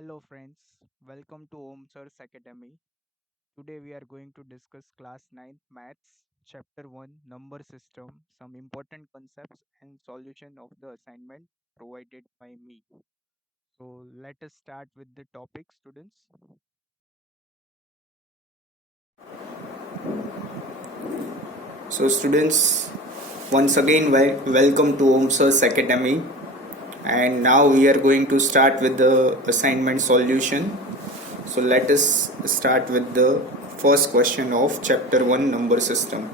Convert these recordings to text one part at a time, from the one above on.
Hello friends, welcome to OMSIR's Academy. Today we are going to discuss class 9 maths chapter 1 number system, some important concepts and solution of the assignment provided by me. So let us start with the topic students. So students, once again welcome to OMSIR's Academy, and now we are going to start with the assignment solution. So let us start with the first question of chapter 1 number system.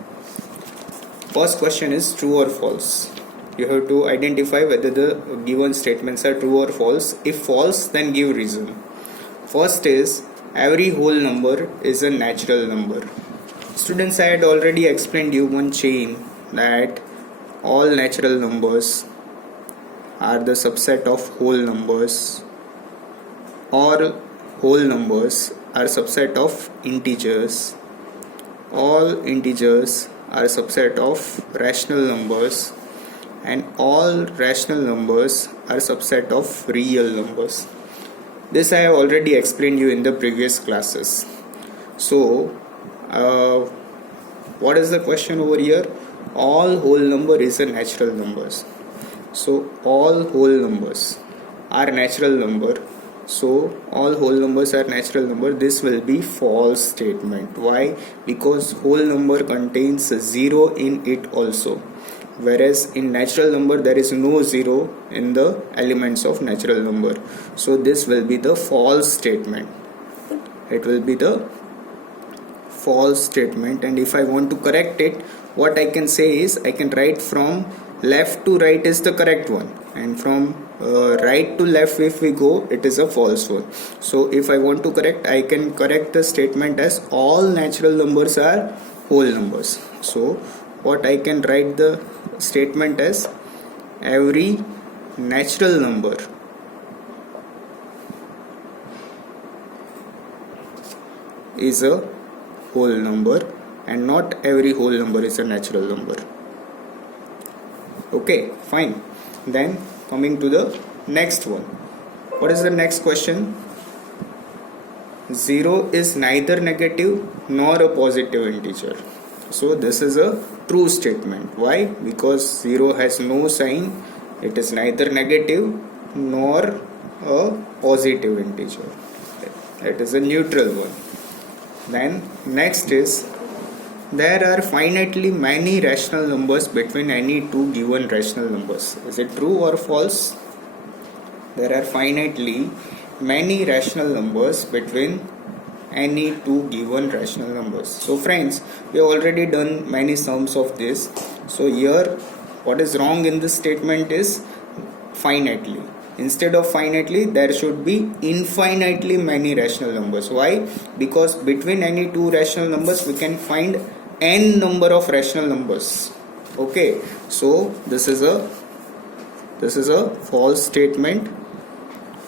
First question is true or false. You have to identify whether the given statements are true or false. If false, then give reason. First is every whole number is a natural number. Students, I had already explained you one chain that all natural numbers are the subset of whole numbers, or whole numbers are subset of integers, all integers are subset of rational numbers, and all rational numbers are subset of real numbers. This I have already explained you in the previous classes. So what is the question over here? All whole number is a natural numbers. So all whole numbers are natural number. So all whole numbers are natural number. This will be false statement. Why? Because whole number contains zero in it also. Whereas in natural number there is no zero in the elements of natural number. So this will be the false statement. It will be the false statement, and if I want to correct it, what I can say is I can write from left to right is the correct one, and from right to left if we go, it is a false one. So if I want to correct, I can correct the statement as all natural numbers are whole numbers. So what I can write the statement as every natural number is a whole number, and not every whole number is a natural number. Okay, fine. Then coming to the next one. What is the next question? 0 is neither negative nor a positive integer. So this is a true statement. Why? Because 0 has no sign. It is neither negative nor a positive integer. It is a neutral one. Then next is there are finitely many rational numbers between any two given rational numbers. Is it true or false? There are finitely many rational numbers between any two given rational numbers. So friends, we have already done many sums of this. So here what is wrong in this statement is finitely. Instead of finitely, there should be infinitely many rational numbers. Why? Because between any two rational numbers we can find n number of rational numbers. Okay, so this is a false statement.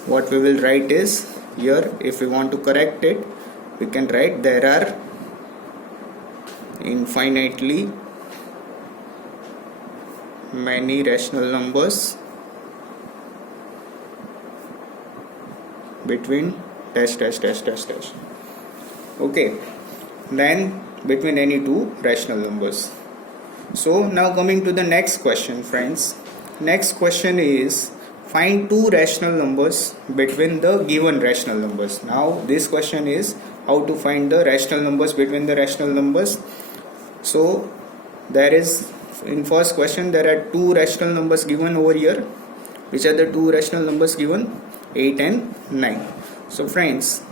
What we will write is here, if we want to correct it, we can write there are infinitely many rational numbers between dash dash dash dash dash. Okay, then between any two rational numbers. So now coming to the next question, friends. Next question is find two rational numbers between the given rational numbers. Now this question is how to find the rational numbers between the rational numbers. So there is, in first question there are two rational numbers given over here. Which are the two rational numbers given? 8 and 9. So friends,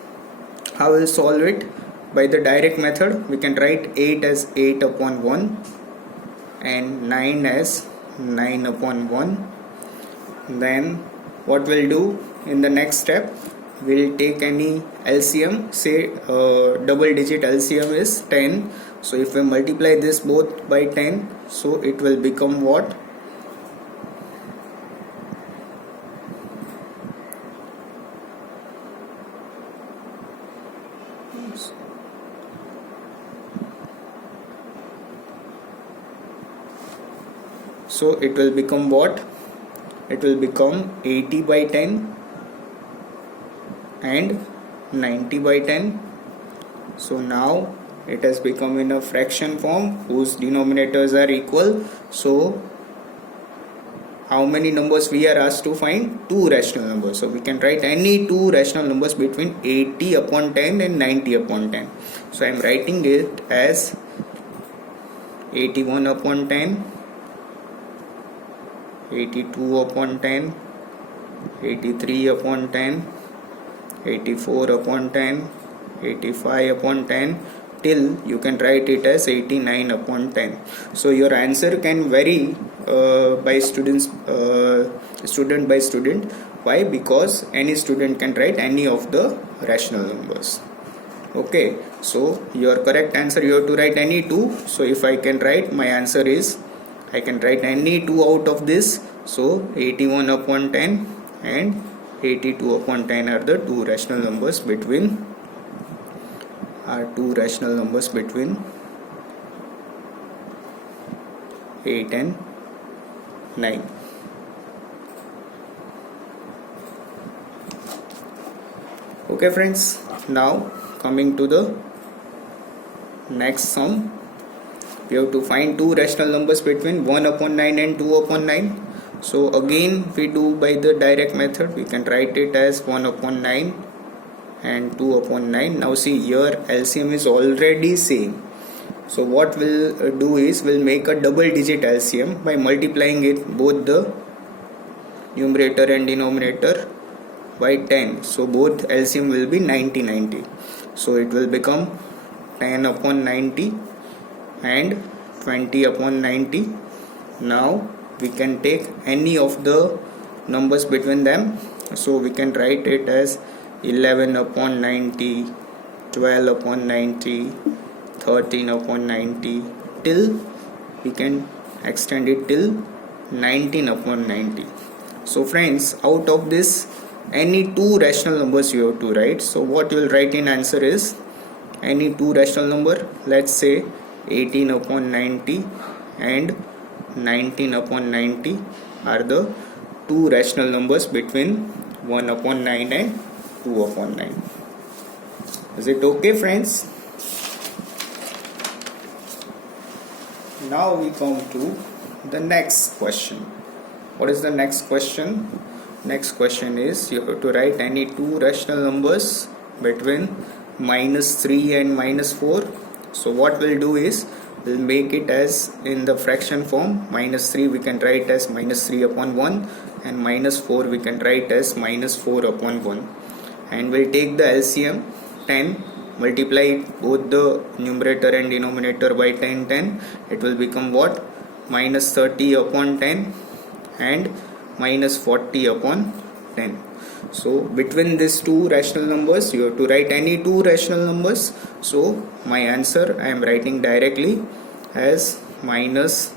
how will solve it? By the direct method, we can write 8 as 8 upon 1 and 9 as 9 upon 1. Then what we'll do in the next step, we'll take any LCM, say double digit LCM is 10. So if we multiply this both by 10, so it will become what? So it will become what? It will become 80 by 10 and 90 by 10. So now it has become in a fraction form whose denominators are equal. So how many numbers we are asked to find? Two rational numbers. So we can write any two rational numbers between 80 upon 10 and 90 upon 10. So I am writing it as 81 upon 10, 82 upon 10, 83 upon 10, 84 upon 10, 85 upon 10, till you can write it as 89 upon 10. So your answer can vary by student by student. Why? Because any student can write any of the rational numbers. Okay, so your correct answer, you have to write any two. So if I can write, my answer is, I can write any two out of this. So 81 upon 10 and 82 upon 10 are the two rational numbers between 8 and 9. Okay friends, now coming to the next sum, we have to find two rational numbers between 1 upon 9 and 2 upon 9. So again we do by the direct method. We can write it as 1 upon 9 and 2 upon 9. Now see, here LCM is already same. So what we'll do is, we'll make a double digit LCM by multiplying it both the numerator and denominator by 10. So both LCM will be 90. So it will become 10 upon 90 and 20 upon 90. Now we can take any of the numbers between them. So we can write it as 11 upon 90, 12 upon 90, 13 upon 90, till we can extend it till 19 upon 90. So friends, out of this, any two rational numbers you have to write. So what you will write in answer is any two rational number. Let's say 18 upon 90 and 19 upon 90 are the two rational numbers between 1 upon 9 and 2 upon 9. Is it okay friends? Now we come to the next question. What is the next question? Next question is, you have to write any two rational numbers between -3 and -4. So what we'll do is, we'll make it as in the fraction form. -3 we can write as -3 upon 1 and -4 we can write as -4 upon 1. And we'll take the LCM 10, multiply both the numerator and denominator by 10. It will become what? -30 upon 10 and -40 upon 10. So between these two rational numbers, you have to write any two rational numbers. So my answer I am writing directly as minus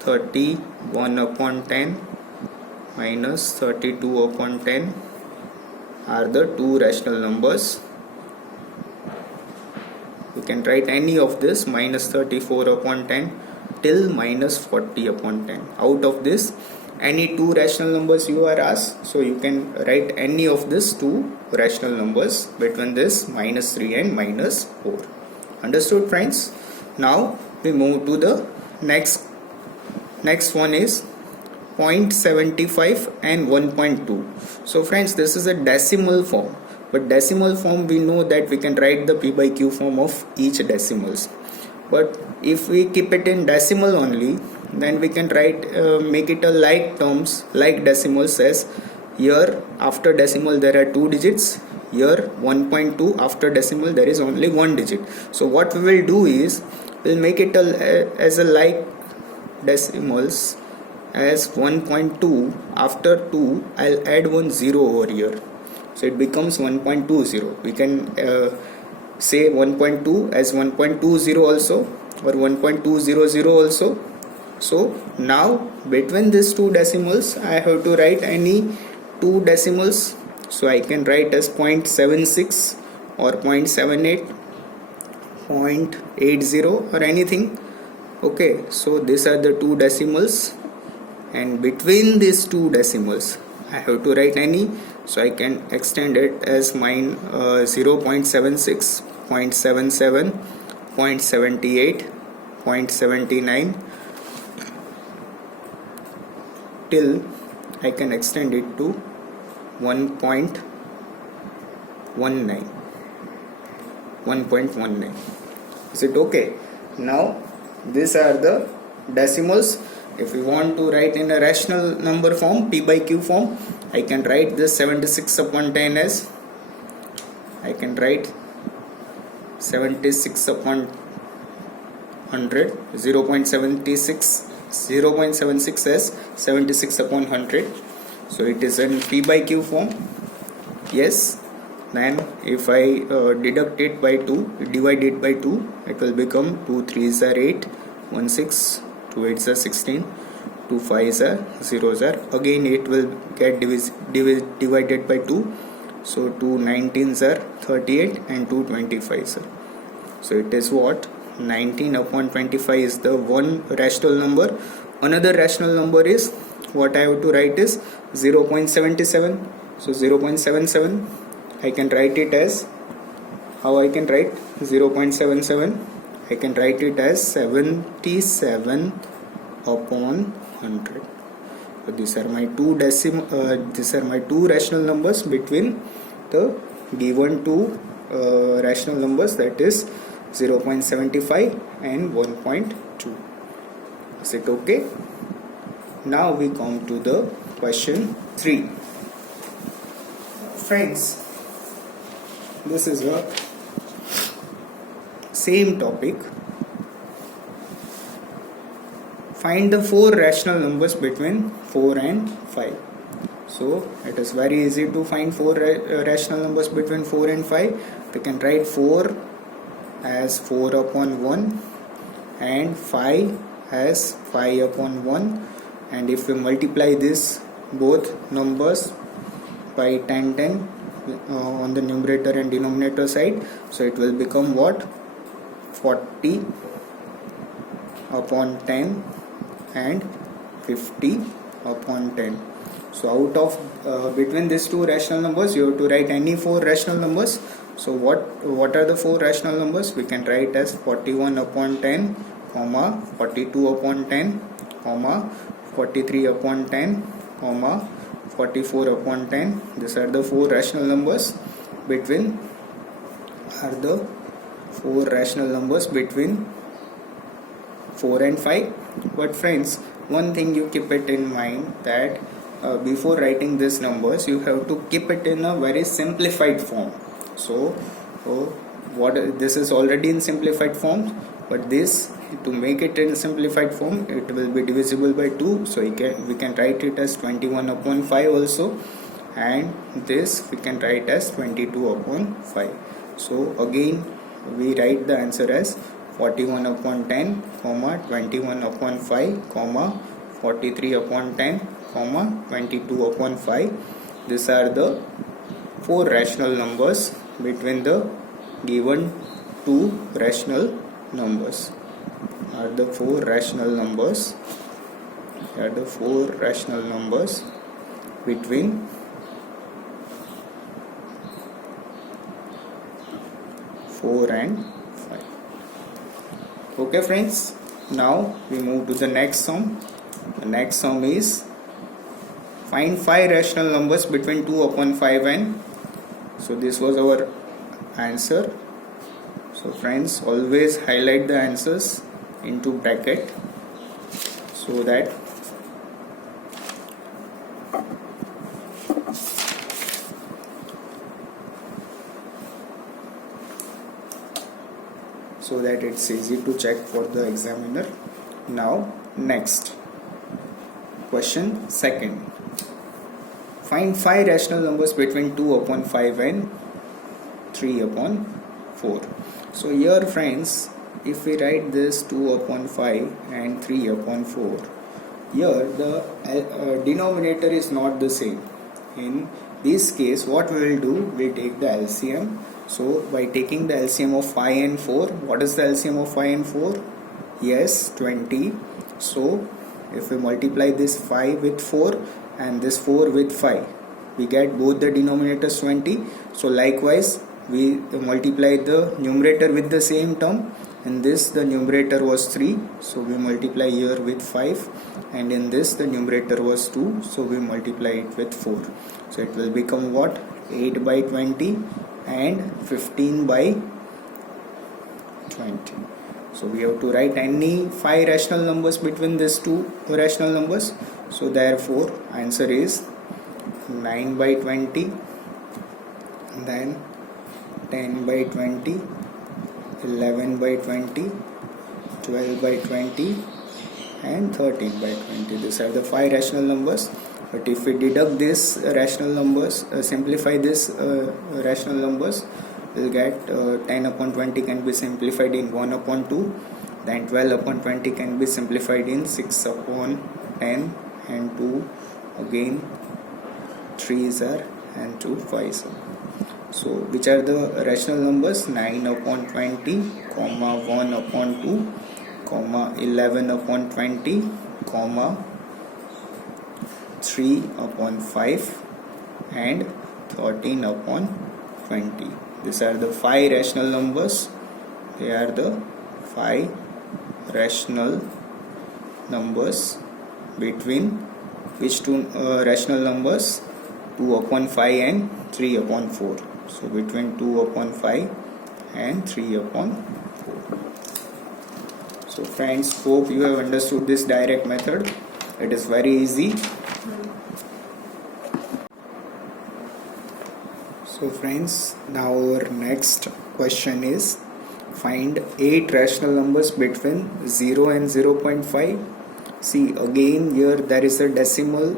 31 upon 10 minus 32 upon 10 are the two rational numbers. You can write any of this, minus 34 upon 10 till minus 40 upon 10. Out of this, any two rational numbers you are asked, so you can write any of these two rational numbers between this -3 and -4. Understood friends? Now we move to the next one is 0.75 and 1.2. So friends, this is a decimal form, but decimal form we know that we can write the p by q form of each decimals. But if we keep it in decimal only, then we can write make it a like terms, like decimals, as here after decimal there are two digits, here 1.2 after decimal there is only one digit. So what we will do is, we'll make it as a like decimals as 1.2. After 2 I'll add one 0 over here, so it becomes 1.20. We can say 1.2 as 1.20 also, or 1.200 also. So now between these two decimals I have to write any two decimals. So I can write as 0.76 or 0.78, 0.80 or anything. Okay, so these are the two decimals and between these two decimals I have to write any, so I can extend it as mine 0.76, 0.77, 0.78, 0.79 till I can extend it to 1.19. 1.19. Is it okay? Now these are the decimals. If we want to write in a rational number form, p by q form, I can write this 76 upon 10 as, I can write 76 upon 100, 0.76 as 76 upon 100. So it is in p by q form. Yes. Then if I deduct it by 2, divide it by 2, it will become 2 3s are 8, 1 6, 2 8s are 16, 2 5s are 0s are. Again it will get divided by 2. So 2 19s are 38 and 2 25s are. So it is what? 19 upon 25 is the one rational number. Another rational number is, what I have to write is 0.77. So 0.77 I can write it as, how I can write 0.77? I can write it as 77 upon 100. So these are my two rational numbers between the given two rational numbers, that is 0.75 and 1.2. Is it okay? Now we come to the question 3. Friends, this is a same topic. Find the 4 rational numbers between 4 and 5. So it is very easy to find 4 rational numbers between 4 and 5. We can write 4 as 4 upon 1 and 5 as 5 upon 1, and if we multiply this both numbers by 10 on the numerator and denominator side, so it will become what? 40 upon 10 and 50 upon 10. So out of between these two rational numbers you have to write any 4 rational numbers. So what are the 4 rational numbers? We can write as 41 upon 10, 42 upon 10, 43 upon 10, 44 upon 10. These are the 4 rational numbers between 4 and 5. But friends, one thing you keep it in mind, that before writing these numbers you have to keep it in a very simplified form. So this is already in simplified form, but this, to make it in simplified form, it will be divisible by 2. So we can write it as 21 upon 5 also, and this we can write as 22 upon 5. So again we write the answer as 41 upon 10, 21 upon 5, 43 upon 10, 22 upon 5. These are the 4 rational numbers between the given two rational numbers. Are the 4 rational numbers between 4 and 5. Okay friends, now we move to the next sum. The next sum is find 5 rational numbers between 2 upon 5 and, so this was our answer. So friends, always highlight the answers into bracket so that it's easy to check for the examiner. Now next question, second. Find 5 rational numbers between 2 upon 5 and 3 upon 4. So here friends, if we write this 2 upon 5 and 3 upon 4, here the denominator is not the same. In this case, what we will do, we take the LCM. So by taking the LCM of 5 and 4, what is the LCM of 5 and 4? Yes, 20. So if we multiply this 5 with 4 and this 4 with 5, we get both the denominators 20. So likewise we multiply the numerator with the same term. In this the numerator was 3, so we multiply here with 5, and in this the numerator was 2, so we multiply it with 4. So it will become what? 8 by 20 and 15 by 20. So we have to write any 5 rational numbers between these two rational numbers. So therefore answer is 9 by 20, then 10 by 20, 11 by 20, 12 by 20 and 13 by 20. These are the 5 rational numbers. But if we deduct this rational numbers, simplify this rational numbers, we'll get 10 upon 20 can be simplified in 1 upon 2, then 12 upon 20 can be simplified in 6 upon 10, and 2 again, 3 is r, and 2 5 is r. So which are the rational numbers? 9 upon 20, comma 1 upon 2, comma 11 upon 20, comma 3 upon 5 and 13 upon 20. These are the 5 rational numbers. They are the 5 rational numbers between which two rational numbers? 2 upon 5 and 3 upon 4. So between 2 upon 5 and 3 upon 4. So friends, hope you have understood this direct method. It is very easy. So friends, now our next question is find 8 rational numbers between 0 and 0.5. See, again here there is a decimal,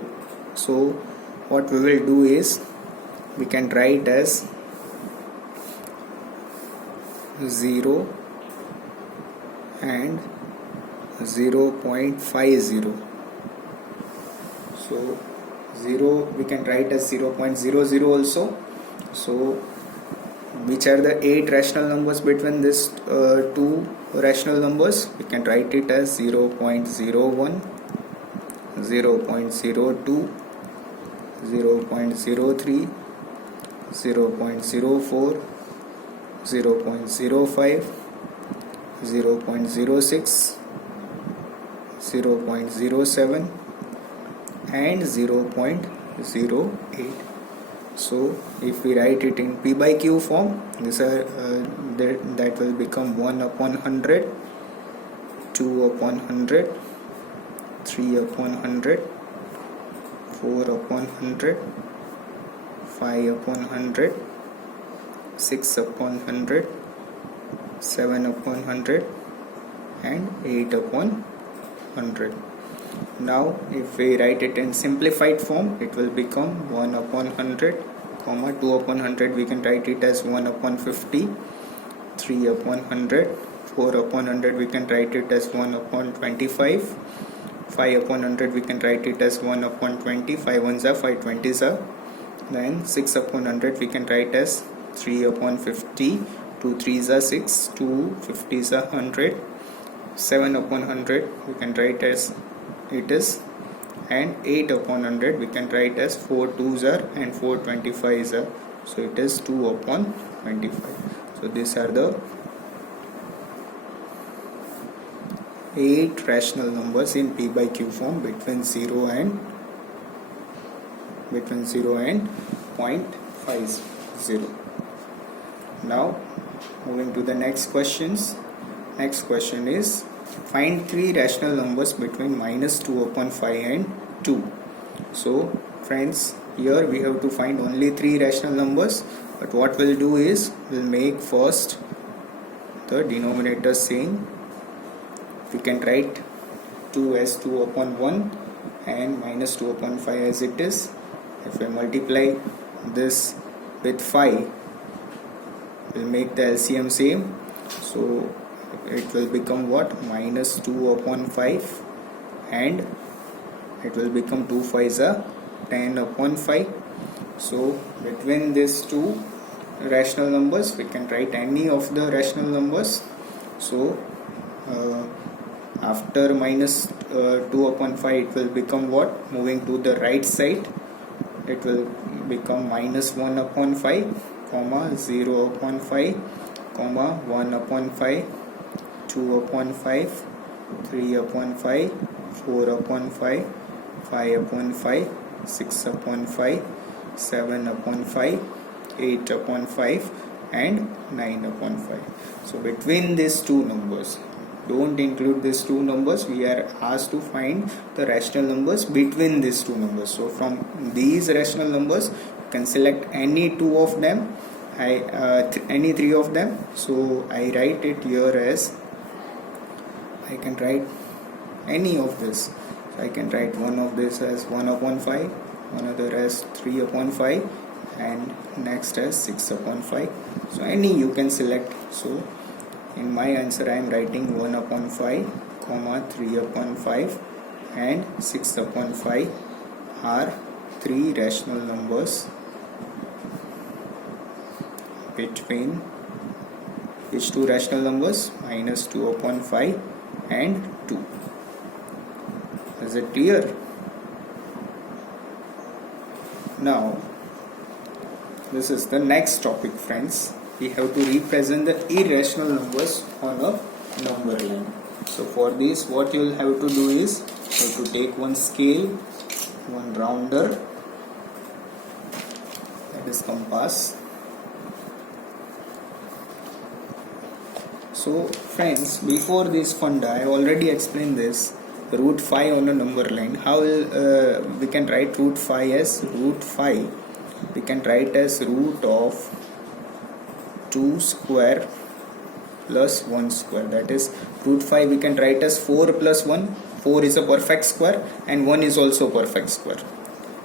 so what we will do is we can write as 0 and 0.50. So 0 we can write as 0.00 also. So which are the 8 rational numbers between these two rational numbers? We can write it as 0.01, 0.02, 0.03, 0.04, 0.05, 0.06, 0.07 and 0.08. So if we write it in P by Q form, these are that will become 1 upon 100, 2 upon 100, 3 upon 100, 4 upon 100, 5 upon 100, 6 upon 100, 7 upon 100 and 8 upon 100. Now if we write it in simplified form, it will become 1 upon 100, comma 2 upon 100 we can write it as 1 upon 50, 3 upon 100, 4 upon 100 we can write it as 1 upon 25, 5 upon 100 we can write it as 1 upon 20, 5 ones are 5 20s are, then 6 upon 100 we can write as 3 upon 50, 2 3s are 6, 2 50s are 100, 7 upon 100 we can write as it is, and 8 upon 100 we can write as 4 2s are and 4 25s are, so it is 2 upon 25. So these are the 8 rational numbers in P by Q form between 0 and 0.50. Now moving to the next questions. Next question is find 3 rational numbers between minus 2 upon 5 and 2. So friends, here we have to find only 3 rational numbers, but what we'll do is we'll make first the denominator same. We can write 2 as 2 upon 1 and minus 2 upon 5 as it is. If we multiply this with 5, we'll make the LCM same, so it will become what? Minus 2 upon 5, and it will become 2 5s are 10 upon 5. So between these two rational numbers we can write any of the rational numbers. So after minus 2 upon 5, it will become what? Moving to the right side, it will become minus 1 upon 5, comma 0 upon 5, comma 1 upon 5, 2 upon 5, 3 upon 5, 4 upon 5, 5 upon 5, 6 upon 5, 7 upon 5, 8 upon 5, and 9 upon 5. So between these two numbers, don't include these two numbers, we are asked to find the rational numbers between these two numbers. So from these rational numbers, you can select any two of them, any three of them. So I write it here as, I can write any of this. So I can write one of this as 1 upon 5, another as 3 upon 5, and next as 6 upon 5. So any you can select. So in my answer I am writing 1 upon 5, comma 3 upon 5, and 6 upon 5 are three rational numbers between which two rational numbers? Minus 2 upon 5 and 2. Is it clear? Now this is the next topic, friends. We have to represent the irrational numbers on a number line. So for this, what you will have to do is, you have to take one scale, one rounder, that is compass. So friends, before this funda, I already explained this, root 5 on a number line. How we can write root 5 as root 5? We can write as root of 2 square plus 1 square. That is root 5 we can write as 4 plus 1. 4 is a perfect square and 1 is also perfect square.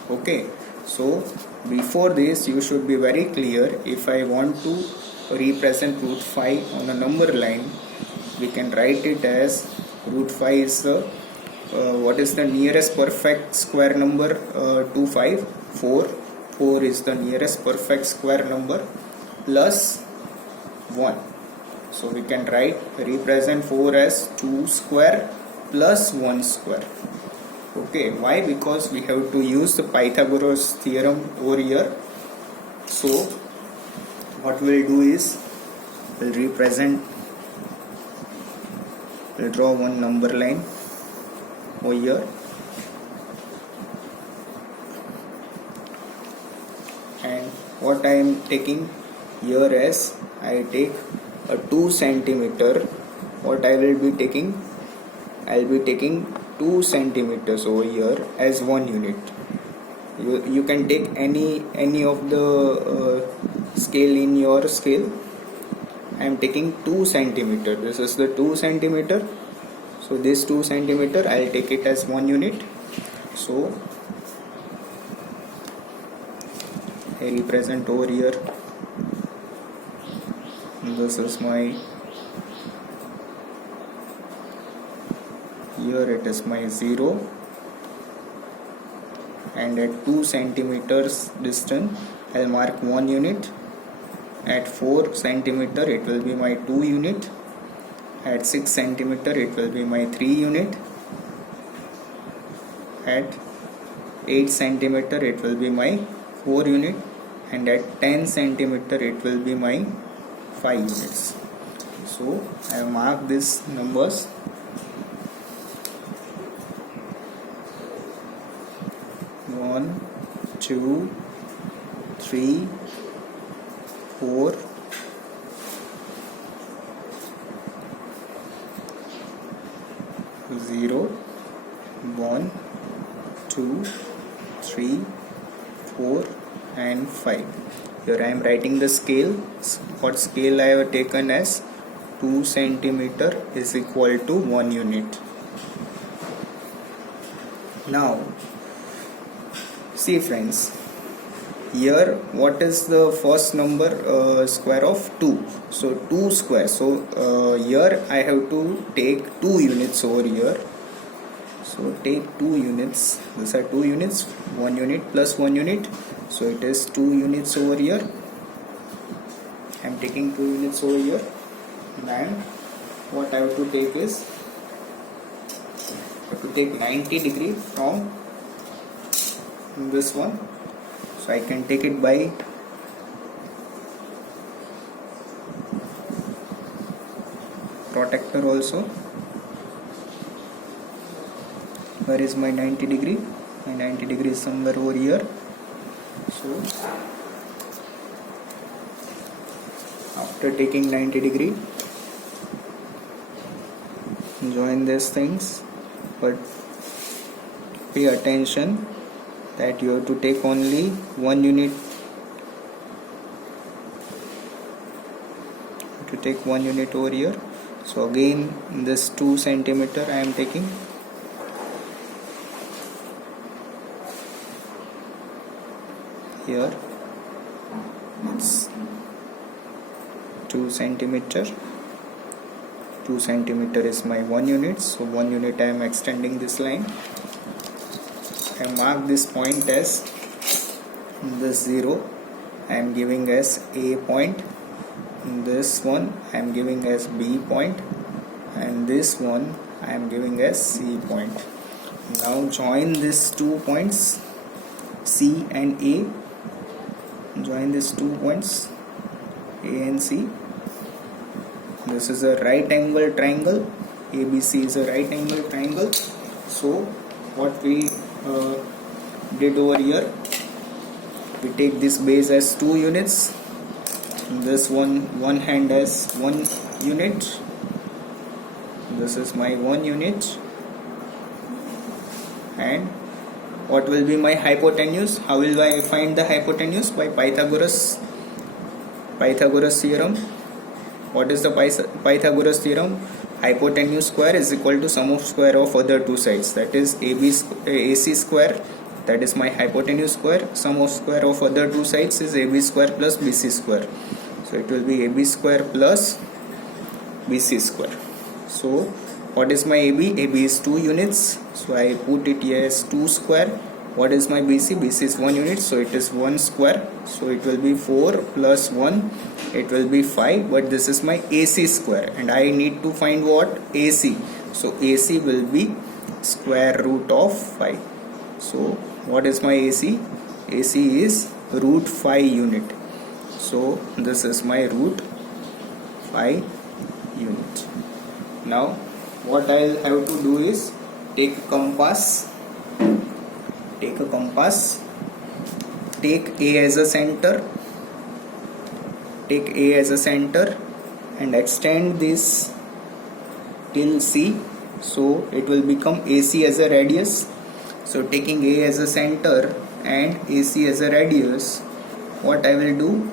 Okay. So before this you should be very clear. If I want to represent root 5 on a number line, we can write it as root 5 is the what is the nearest perfect square number to 5? 4. 4 is the nearest perfect square number plus 1. So we can represent 4 as 2 square plus 1 square. Okay, why? Because we have to use the Pythagoras theorem over here. So what we'll do is, we'll draw one number line over here, and what I am taking here as, I take a 2 centimeter. What I will be taking, I'll be taking 2 centimeters over here as 1 unit. You can take any of the scale in your scale. I am taking 2 centimeter. This is the 2 centimeter. So this 2 centimeter I'll take it as 1 unit. So I represent over here. This is my, here it is my 0, and at 2 centimeters distance I'll mark 1 unit. At 4 centimeter it will be my 2 unit. At 6 centimeter it will be my 3 unit. At 8 centimeter it will be my 4 unit, and at 10 centimeter it will be my 5 units. So I have marked these numbers. One, 2, 3, 4, 0, 1, 2, 3, 4, and 5. Here I am writing the scale. What scale I have taken as 2 centimeter is equal to 1 unit. Now see friends, here what is the first number square of 2? So 2 square. So here I have to take 2 units over here. So take 2 units. These are 2 units. 1 unit plus 1 unit. So it is 2 units over here. I am taking 2 units over here. And what I have to take is have to take 90 degree from this one. So I can take it by protector also. Where is my 90 degree? My 90 degree is somewhere over here. So after taking 90 degree, join these things, but pay attention that you have to take only 1 unit, to take 1 unit over here. So again this 2 centimeter I am taking. Here it's 2 centimeter. 2 centimeter is my 1 unit, so 1 unit I am extending this line. I mark this point as this 0 I am giving as A point, this one I am giving as B point, and this one I am giving as C point. Now join these 2 points C and A. Join these 2 points A and C. This is a right angle triangle. ABC is a right angle triangle. So what we did over here, we take this base as 2 units, this one hand as 1 unit, this is my 1 unit, and what will be my hypotenuse? How will I find the hypotenuse? By Pythagoras theorem. What is the Pythagoras theorem? Hypotenuse square is equal to sum of square of other 2 sides, that is AC square, that is my hypotenuse square. Sum of square of other 2 sides is AB square plus BC square. So it will be AB square plus BC square. So what is my AB? AB is 2 units, so I put it here as 2 square. What is my BC? BC is 1 unit, so it is 1 square. So it will be 4 plus 1, it will be 5, but this is my AC square and I need to find what? AC. So AC will be square root of 5. So what is my AC? AC is root 5 unit. So this is my root 5 unit. Now what I'll have to do is take a compass, take A as a center, and extend this till C, so it will become AC as a radius. So taking A as a center and AC as a radius, what I will do,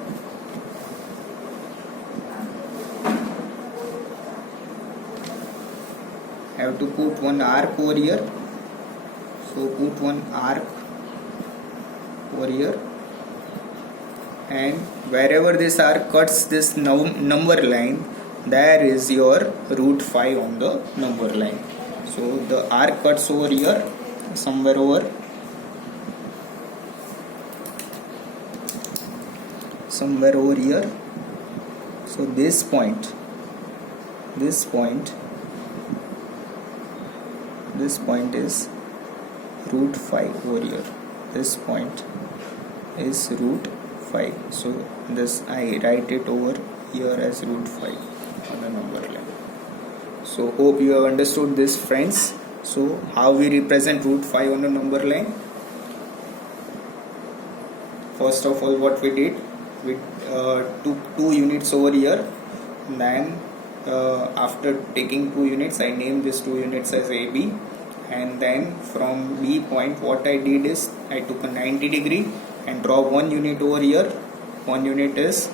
I have to put one arc over here. So put one arc over here, and wherever this arc cuts this number line, there is your root 5 on the number line. So the arc cuts over here, somewhere over here. So this point is root 5 over here. This point is root 5. So this I write it over here as root 5 on the number line. So hope you have understood this, friends. So how we represent root 5 on the number line? First of all, what we did, we took 2 units over here. Then after taking 2 units, I named these 2 units as AB. And then from B point, what I did is I took a 90 degree and draw 1 unit over here. 1 unit is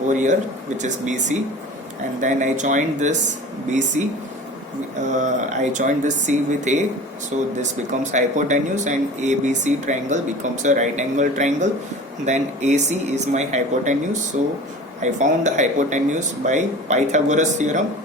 over here, which is BC, and then I joined this BC. I joined this C with A, so this becomes hypotenuse, and ABC triangle becomes a right angle triangle. Then AC is my hypotenuse, so I found the hypotenuse by Pythagoras theorem.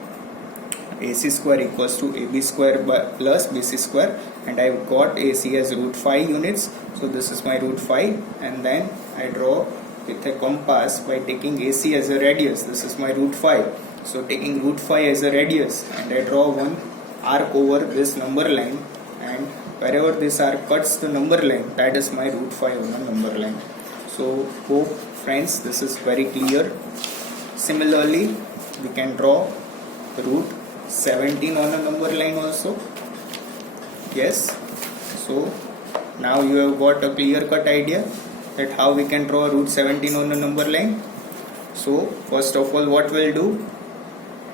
AC square equals to AB square plus BC square, and I got AC as root 5 units. So this is my root 5, and then I draw with a compass by taking AC as a radius. This is my root 5. So taking root 5 as a radius, and I draw one arc over this number line. and wherever these are cuts the number line, that is my root 5 on the number line. So hope friends this is very clear. Similarly we can draw root 17 on a number line also. Yes, so now you have got a clear cut idea that how we can draw root 17 on a number line. So first of all what we'll do,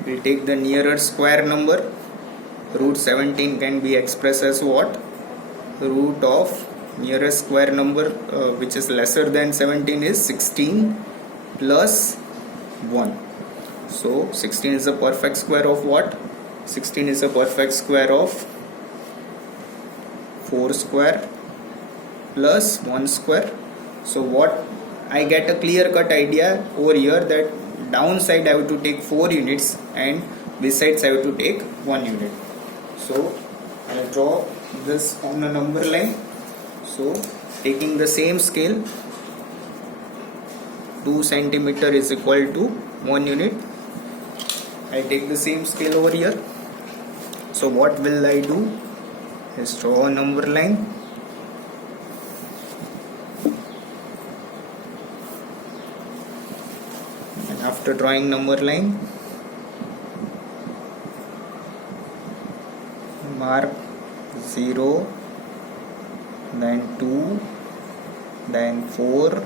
we'll take the nearer square number. Root 17 can be expressed as what? Root of nearest square number which is lesser than 17 is 16 plus 1. So 16 is a perfect square of what? 16 is a perfect square of 4 square plus 1 square. So what I get a clear cut idea over here that downside I have to take 4 units and besides I have to take 1 unit. So I will draw this on a number line. So taking the same scale, 2 centimeter is equal to 1 unit. I take the same scale over here. So what will I do is draw a number line. And after drawing number line, mark 0, then 2, then 4,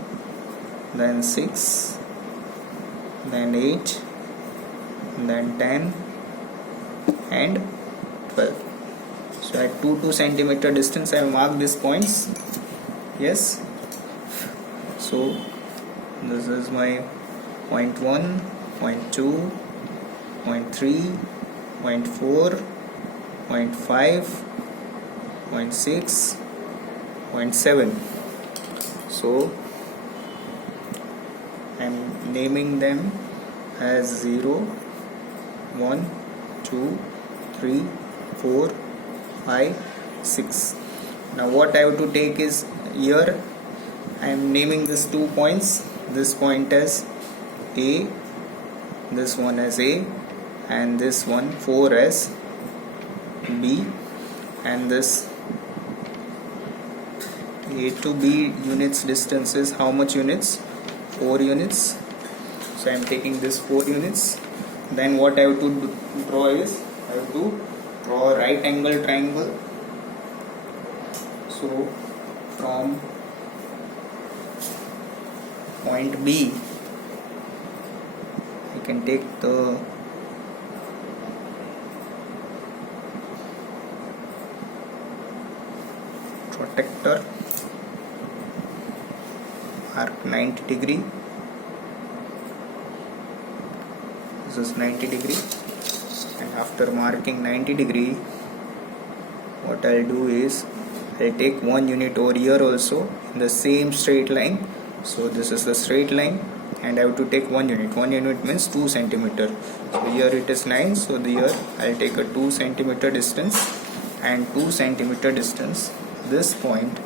then 6, then 8, then 10 and 12. So at 2 centimeter distance I have marked these points. Yes, so this is my point 1, point 2, point 3, point 4, point 5, point 6, point 7. So I am naming them as 0, 1, 2, 3, 4, 5, 6. Now what I have to take is here I am naming these 2 points. This point as A, this one as A, and this one 4 as B, and this A to B units distance is how much units? 4 units. So I am taking this 4 units. Then what I have to draw is I have to draw a right angle triangle. So from point B I can take the protector, arc 90 degree. This is 90 degree, and after marking 90 degree what I'll do is I'll take 1 unit over here also in the same straight line. So this is the straight line and I have to take 1 unit. 1 unit means 2 centimeter. So here it is 9, so here I'll take a 2 centimeter distance, and 2 centimeter distance this point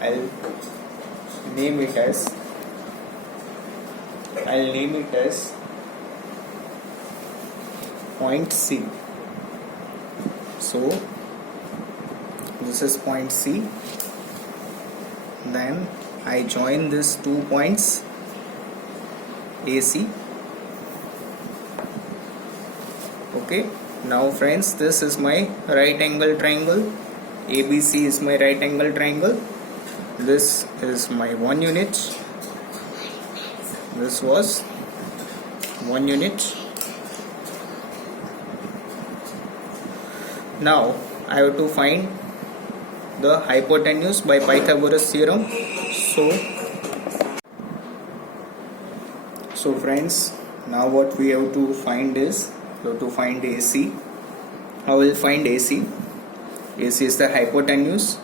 I'll name it as point C. So this is point C. Then I join these 2 points AC. Okay, now friends, this is my right angle triangle. ABC is my right angle triangle. This is my 1 unit. This was 1 unit. Now I have to find the hypotenuse by Pythagoras theorem. So friends, now what we have to find is we have to find AC. How will find AC? AC is the hypotenuse.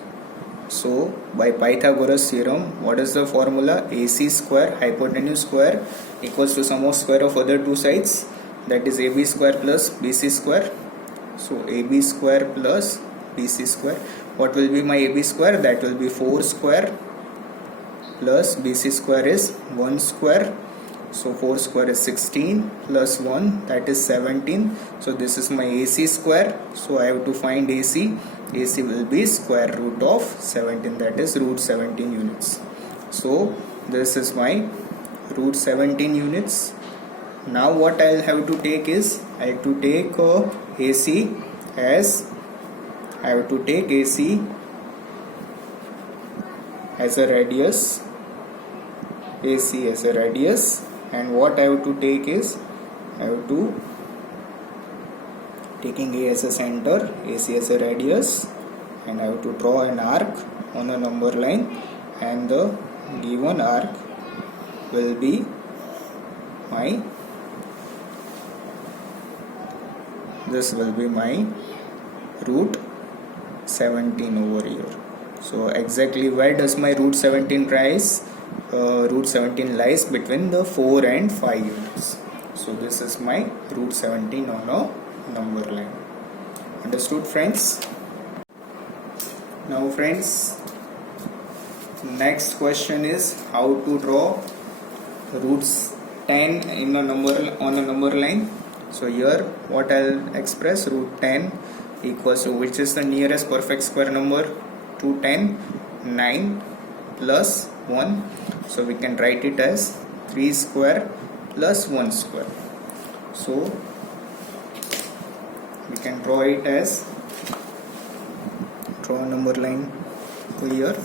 So by Pythagoras theorem, what is the formula? AC square hypotenuse square equals to sum of square of other 2 sides, that is AB square plus BC square. So AB square plus BC square. What will be my AB square? That will be 4 square plus BC square is 1 square. So 4 square is 16 plus 1, that is 17. So this is my AC square. So I have to find AC. AC will be square root of 17, that is root 17 units. So this is my root 17 units. Now what I'll have to take is, I have to take AC as a radius. AC as a radius, and what I have to take is, I have to taking A as a center, AC as a radius, and I have to draw an arc on a number line, and the given arc will be my, this will be my root 17 over here. So exactly where does my root 17 rise? Root 17 lies between the 4 and 5 units. So this is my root 17 on a number line. Understood, friends? Now friends, next question is how to draw roots 10 in a number, on a number line. So here what I'll express, root 10 equals to, which is the nearest perfect square number to 10? 9 plus 1. So we can write it as 3 square plus 1 square. So we can draw it as, draw a number line here.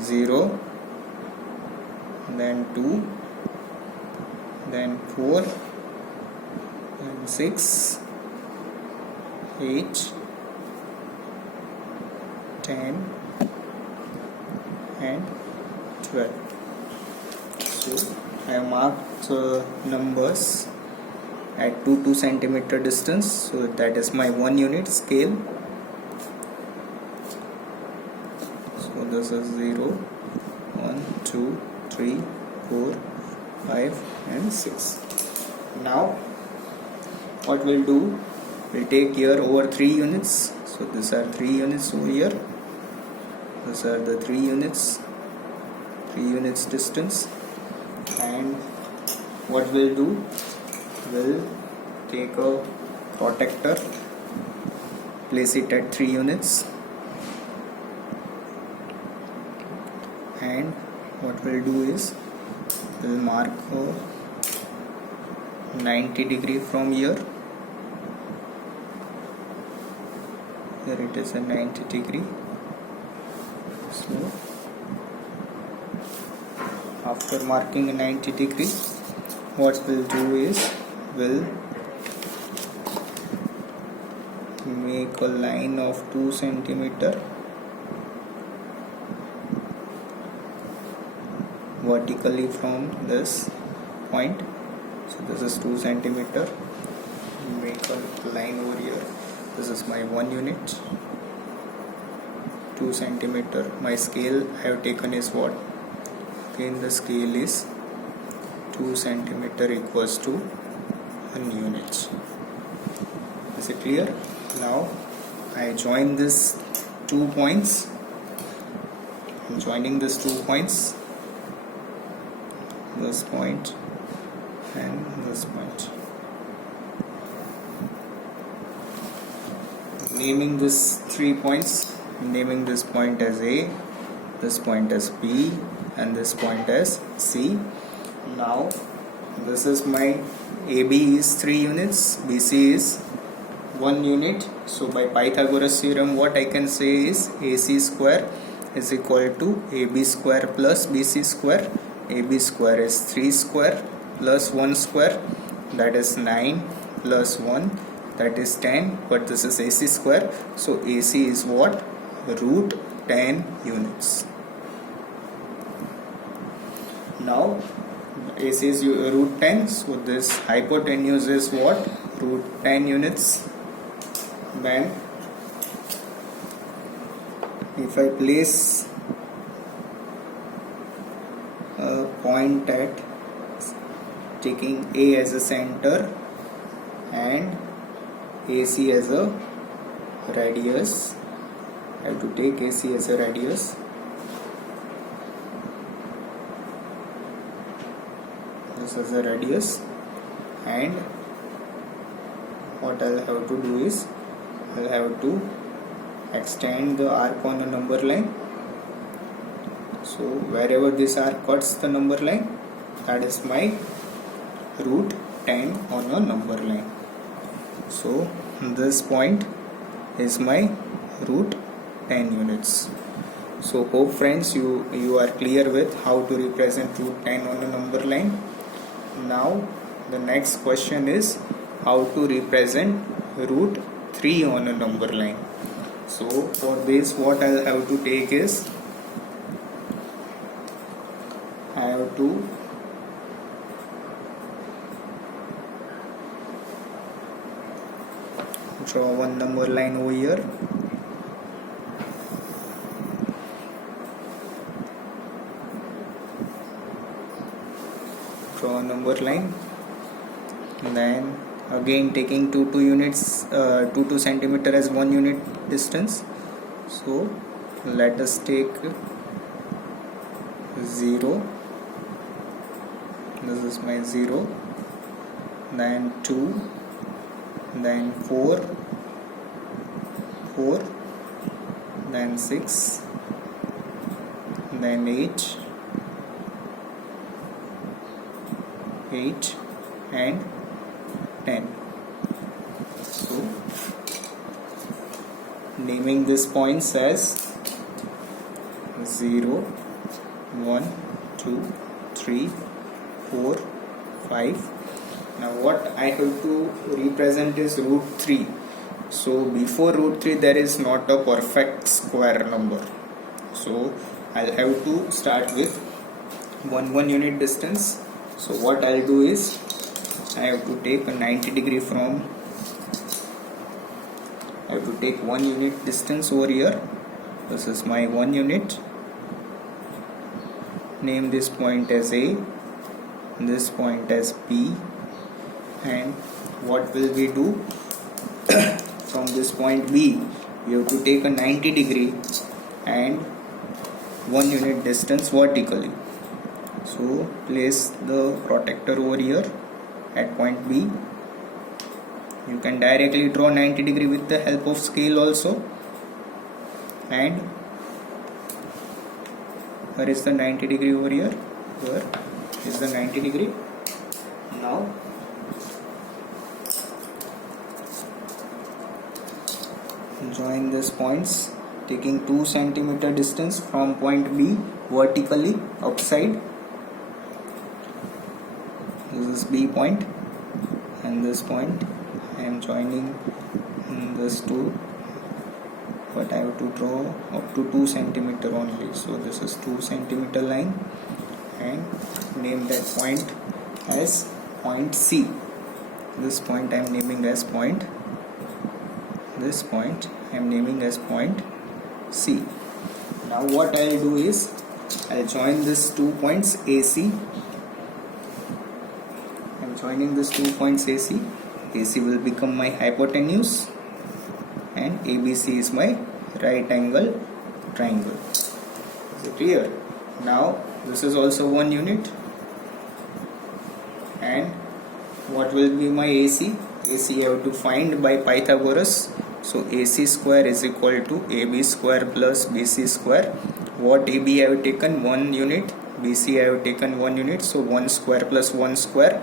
Zero, then 2, then 4, then 6, 8, 10, and 12. So I have marked numbers at 2 centimeter distance. So that is my 1 unit scale. So this is 0, 1, 2, 3, 4, 5 and 6. Now what we'll do, we'll take here over 3 units. So these are 3 units over here. These are the 3 units distance. And what we'll do, we'll take a protector, place it at 3 units. And what we'll do is, we'll mark 90 degree from here. Here it is a 90 degree. So after marking a 90 degree, what we'll do is, we'll make a line of 2 centimeter vertically from this point. So this is 2 centimeter. Make a line over here. This is my 1 unit. 2 centimeter. My scale I have taken is what? Again the scale is 2 centimeter equals to 1 unit. Is it clear? Now I join these 2 points. I'm joining these 2 points. This point and this point. Naming these 3 points, naming this point as A, this point as B, and this point as C. Now this is my AB is 3 units, BC is 1 unit. So by Pythagoras theorem, what I can say is AC square is equal to AB square plus BC square. AB square is 3 square plus 1 square, that is 9 plus 1, that is 10, but this is AC square. So AC is what? Root 10 units. Now AC is root 10, so this hypotenuse is what? Root 10 units. Then if I place a point at taking A as a center and AC as a radius. I have to take AC as a radius. This is a radius, and what I'll have to do is I'll have to extend the arc on a number line. So wherever this arc cuts the number line, that is my root 10 on a number line. So this point is my root 10 units. So hope friends you are clear with how to represent root 10 on a number line. Now the next question is how to represent root 3 on a number line. So for this what I'll have to take is I have to draw one number line over here. Draw a number line, and then again taking 2 units 2 centimeter as 1 unit distance. So let us take 0. This is my 0, then 2, then 4, then 6, then 8 and 10. So naming these points as 0, 1, 2, 3, 4, 5. Now what I have to represent is root 3. So before root 3 there is not a perfect square number. So I'll have to start with 1 unit distance. So what I'll do is I have to take a 90 degree from, I have to take 1 unit distance over here. This is my 1 unit. Name this point as A, this point as B, and what will we do? From this point B we have to take a 90 degree and 1 unit distance vertically. So place the protector over here at point B. You can directly draw 90 degree with the help of scale also. And where is the 90 degree over here? Where is the 90 degree? Now join these points taking 2 centimeter distance from point B vertically upside. This is B point, and this point I am joining this two, but I have to draw up to 2 centimeter only. So this is 2 centimeter line, and name that point as point C. This point I am naming as point, this point I am naming as point C. Now what I will do is I will join these 2 points AC. I am joining these 2 points AC. AC will become my hypotenuse and ABC is my right angle triangle. Is it clear? Now this is also 1 unit, and what will be my AC? AC I have to find by Pythagoras. So AC square is equal to AB square plus BC square. What AB I have taken 1 unit, BC I have taken 1 unit. So 1 square plus 1 square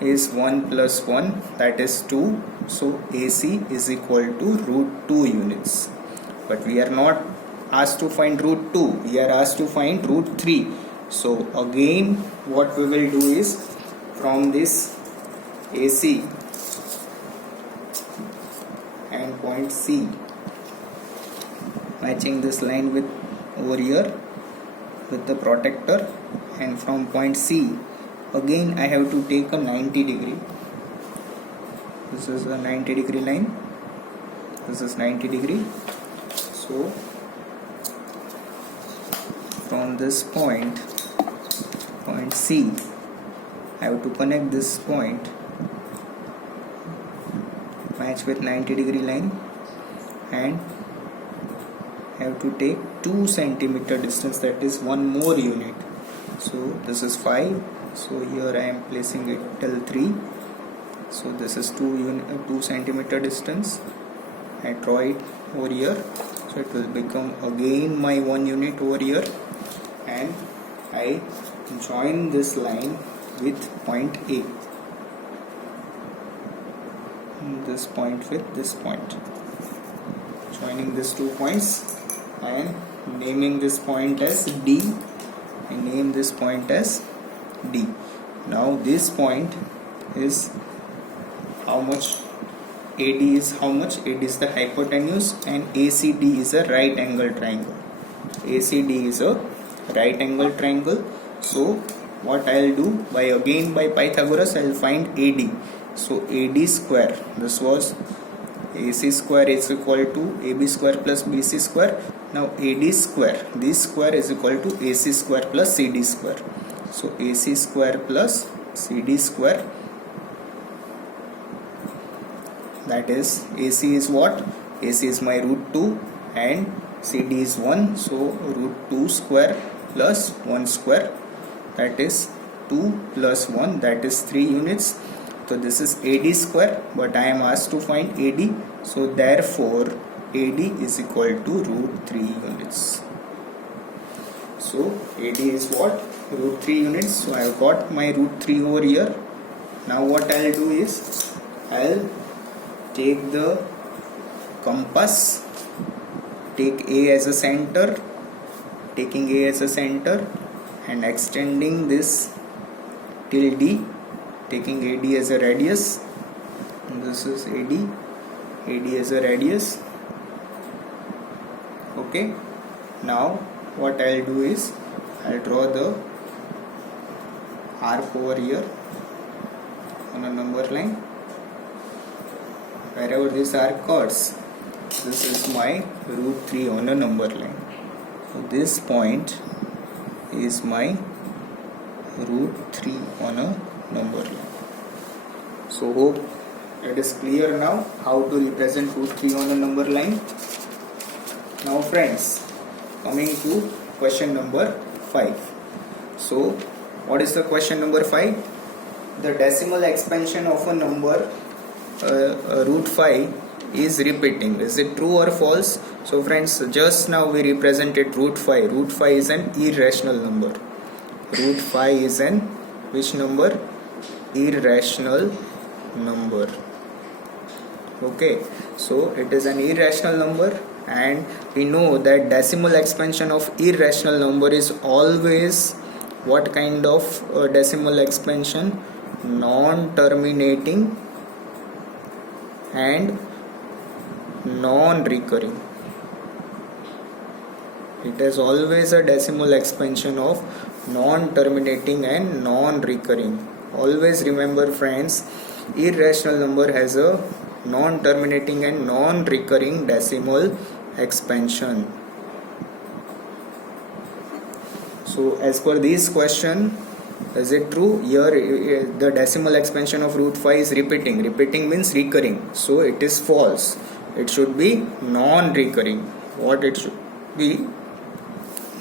is 1 plus 1, that is 2. So AC is equal to root 2 units. But we are not asked to find root 2, we are asked to find root 3. So again what we will do is from this AC and point C, matching this line with over here with the protector, and from point C again I have to take a 90 degree. This is a 90 degree line, this is 90 degree. So from this point point C. I have to connect this point, match with 90-degree line, and I have to take 2 centimeter distance, that is one more unit. So this is 5, so here I am placing it till 3. So this is 2 centimeter distance. I draw it over here, so it will become again my 1 unit over here, and I join this line with point A, this point with this point, joining these 2 points and naming this point as D. I name this point as D. Now this point is how much? AD is how much? AD is the hypotenuse, and ACD is a right angle triangle. ACD is a right angle triangle. So what I'll do, by Pythagoras, I'll find AD. So AD square, this was AC square is equal to AB square plus BC square. Now AD square, this square is equal to AC square plus CD square. So AC square plus CD square, that is AC is what? AC is my root 2 and CD is 1. So root 2 square plus 1 square, that is 2 plus 1, that is 3 units. So this is AD square, but I am asked to find AD. So therefore AD is equal to root 3 units. So AD is what? Root 3 units. So I have got my root 3 over here. Now what I'll do is, I'll take the compass, take A as a center, taking A as a center and extending this till D, taking AD as a radius. And this is AD as a radius. Okay, now what I'll do is, I'll draw the arc over here on a number line. Wherever this arc cuts, this is my root 3 on a number line. So this point is my root 3 on a number line. So hope it is clear now how to represent root 3 on a number line. Now friends, coming to question number 5. So what is the question number 5? The decimal expansion of a number root 5 is repeating. Is it true or false? So friends, just now we represented root 5. Root 5 is an irrational number. Root 5 is an which number? Irrational number. Okay, so it is an irrational number, and we know that decimal expansion of irrational number is always what kind of decimal expansion? Non-terminating and non-recurring. It is always a decimal expansion of non-terminating and non-recurring. Always remember friends, irrational number has a non-terminating and non-recurring decimal expansion. So as per this question, is it true? Here the decimal expansion of root 5 is repeating. Repeating means recurring. So it is false. It should be non-recurring. What it should be?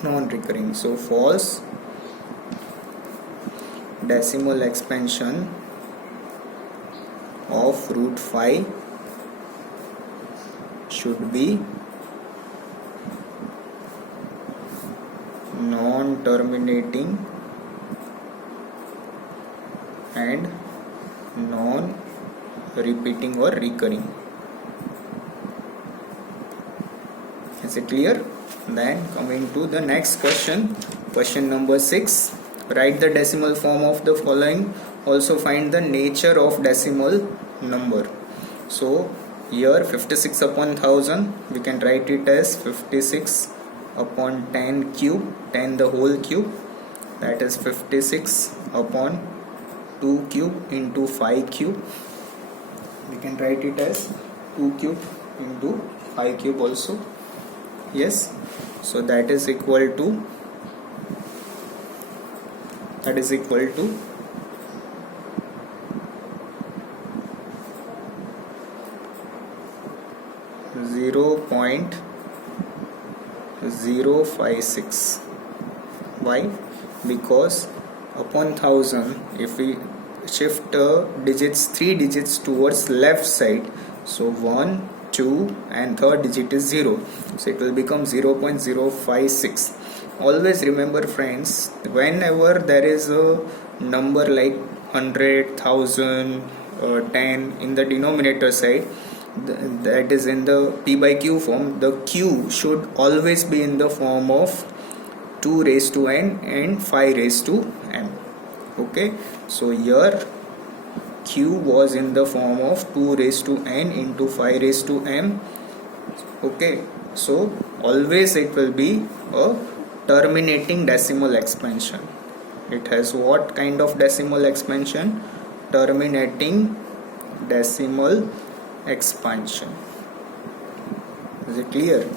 Non-recurring. So false. Decimal expansion of root 5 should be non-terminating and non-repeating or recurring. Is it clear? Then coming to the next question, question number 6. Write the decimal form of the following. Also find the nature of decimal number. So here 56 upon 1000, we can write it as 56 upon 10 cube, 10 the whole cube, that is 56 upon 2 cube into 5 cube. We can write it as 2 cube into 5 cube also. Yes, so that is equal to that is equal to 0.056. Why? Because upon 1000, if we shift digits, 3 digits towards left side, so 1, 2 and third digit is 0, so it will become 0.056. Always remember friends, whenever there is a number like 100, 1000, 10 in the denominator side, that is in the p by q form, the q should always be in the form of 2 raised to n and 5 raised to m. Okay, so here q was in the form of 2 raised to n into 5 raised to m. Okay, so always it will be a terminating decimal expansion. It has what kind of decimal expansion? Terminating decimal expansion. Is it clear?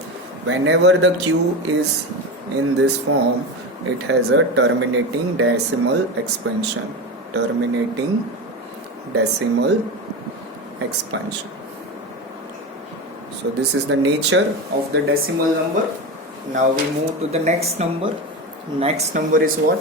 Whenever the q is in this form, it has a terminating decimal expansion. Terminating decimal expansion. So this is the nature of the decimal number. Now we move to the next number. Next number is what?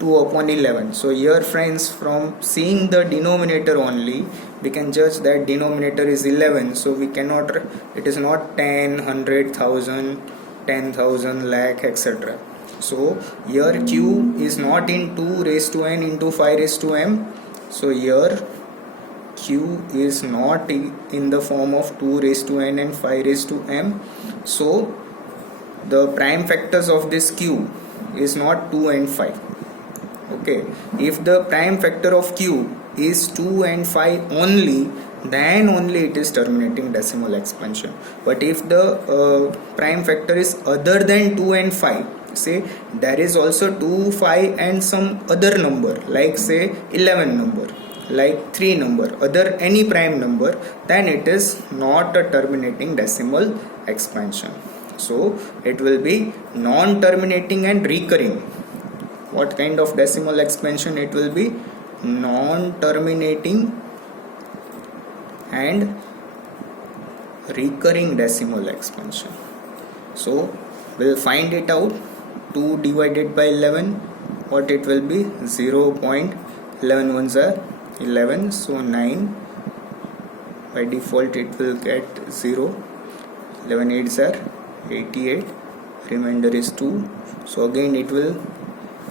2 upon 11. So here friends, from seeing the denominator only, we can judge that denominator is 11. So we cannot, it is not 10, 100, 1000, 10,000, lakh, etc. So here q is not in 2 raised to n into 5 raised to m. So here q is not in the form of 2 raised to n and 5 raised to m. So the prime factors of this q is not 2 and 5. Okay, if the prime factor of q is 2 and 5 only, then only it is terminating decimal expansion. But if the prime factor is other than 2 and 5, say there is also 2, 5 and some other number, like say 11 number, like 3 number, other any prime number, then it is not a terminating decimal expansion. So it will be non-terminating and recurring. What kind of decimal expansion it will be? Non-terminating and recurring decimal expansion. So we'll find it out. 2 divided by 11, what it will be? 0.11 ones are 11, so 9. By default it will get 0. 11 8s are 88, remainder is 2. So again it will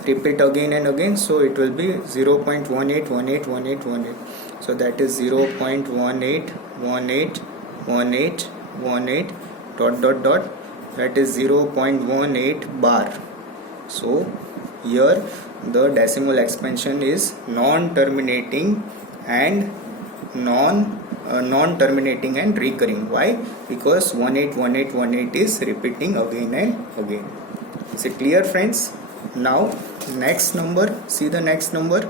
repeat again and again, so it will be 0.18181818. So that is 0.18181818 dot dot dot, that is 0.18 bar. So here the decimal expansion is non-terminating and non-terminating and recurring. Why? Because 181818 is repeating again and again. Is it clear friends? Now next number, see the next number,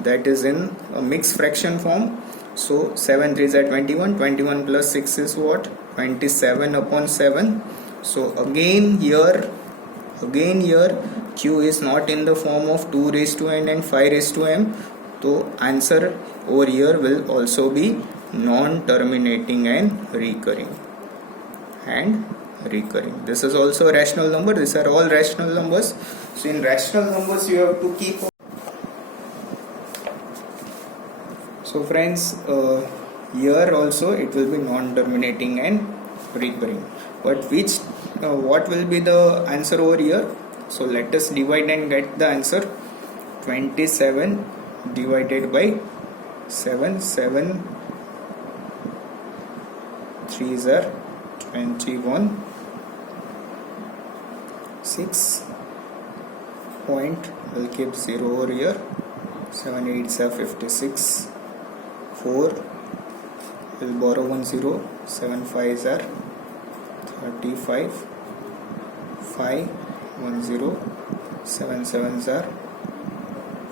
that is in a mixed fraction form. So 7 3s are 21, 21 plus 6 is what? 27 upon 7. So again here q is not in the form of 2 raised to n and 5 raised to m. So answer over here will also be non-terminating and recurring. This is also a rational number. These are all rational numbers. So in rational numbers you have to keep. So friends, here also it will be non-terminating and recurring. But what will be the answer over here? So let us divide and get the answer. 27 divided by 7. 7 3s are 21. 6 point, we'll keep 0 over here. 7 8s are 56. 4, we'll borrow 1 0. 7 5s are 35. 5 1 0. 7 7s are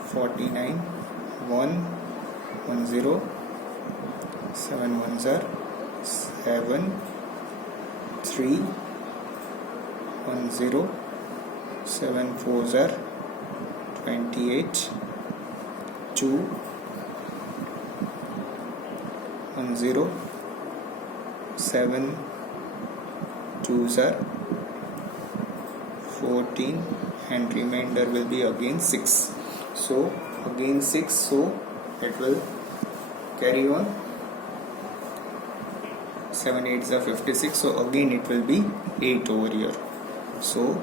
49. 1 1 0. 7 1s are 7. 3 1 0. 7 4s are 28 2 1 0 7 2s are 14 and remainder will be again 6. So again 6, so it will carry on. 7 8s are 56, so again it will be 8 over here. So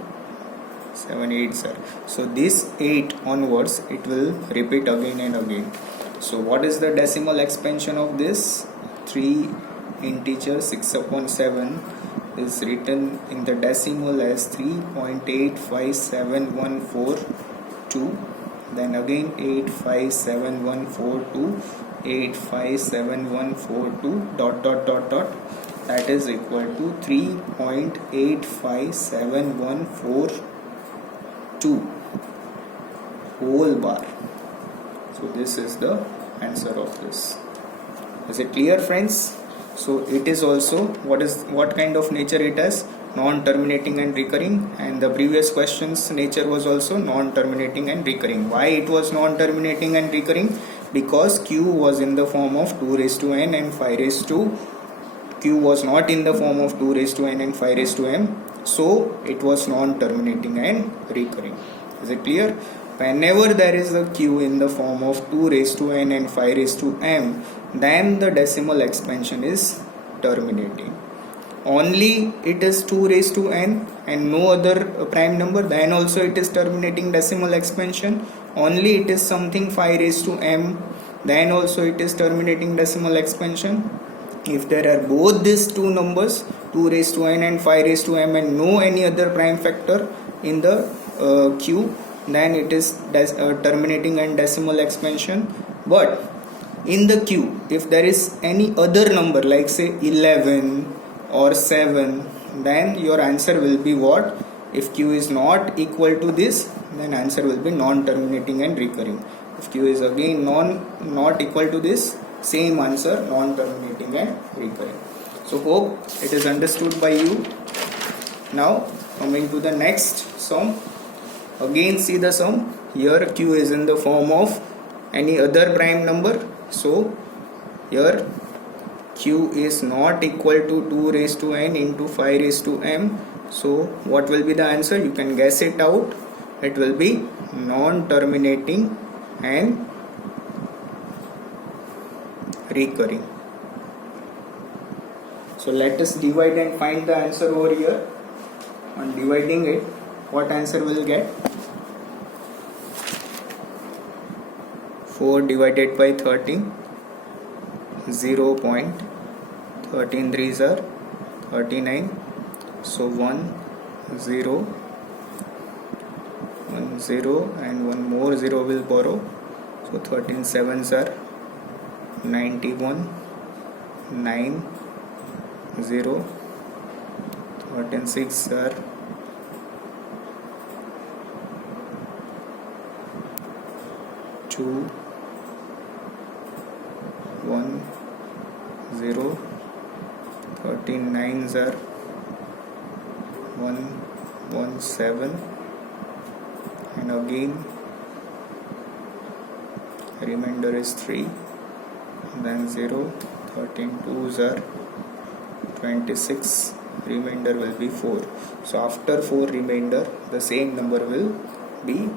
7 8s are, so this 8 onwards it will repeat again and again. So what is the decimal expansion of this? 3 integer 6 upon 7 is written in the decimal as 3.857142. Then again 85714 85714 dot dot dot dot, that is equal to 3.85714 whole bar. So this is the answer of this. Is it clear, friends? So it is also what kind of nature it has? Non-terminating and recurring, and the previous question's nature was also non-terminating and recurring. Why it was non-terminating and recurring? Because q was in the form of 2 raised to n and 5 raised to q was not in the form of 2 raised to n and 5 raised to m, so it was non-terminating and recurring. Is it clear? Whenever there is a q in the form of 2 raised to n and 5 raised to m, then the decimal expansion is terminating. Only it is 2 raised to n and no other prime number, then also it is terminating decimal expansion. Only it is something 5 raised to m, then also it is terminating decimal expansion. If there are both these two numbers, 2 raised to n and 5 raised to m, and no any other prime factor in the q, then it is terminating and decimal expansion. But in the q, if there is any other number like say 11 or 7, then your answer will be what? If q is not equal to this, then answer will be non-terminating and recurring. If q is again not equal to this, same answer, non-terminating and recurring. So hope it is understood by you. Now coming to the next sum. Again see the sum. Here q is in the form of any other prime number, so here q is not equal to 2 raised to n into 5 raised to m. So what will be the answer? You can guess it out. It will be non-terminating and recurring. So let us divide and find the answer over here. On dividing it, what answer will get? 4 divided by 30, 0.13 threes are 39. So 1 0 1 0 and one more 0 will borrow. So 13 sevens are 91 9 0. 13 6 are 2 1 0. 13 nines are 1 1 7, and again remainder is 3, then 0. 13 twos are 26, remainder will be 4. So after 4 remainder, the same number will be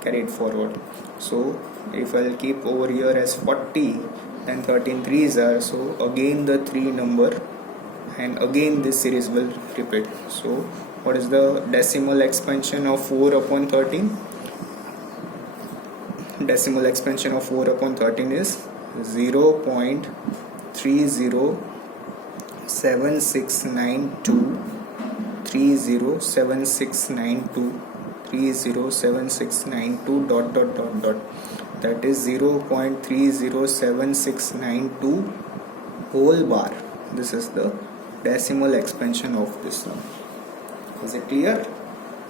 carried forward. So if I'll keep over here as 40, then 13 threes are, so again the 3 number, and again this series will repeat. So what is the decimal expansion of 4 upon 13? Decimal expansion of 4 upon 13 is 0.307692 307692 307692 dot dot dot dot, that is 0.307692 whole bar. This is the decimal expansion of this number. Is it clear?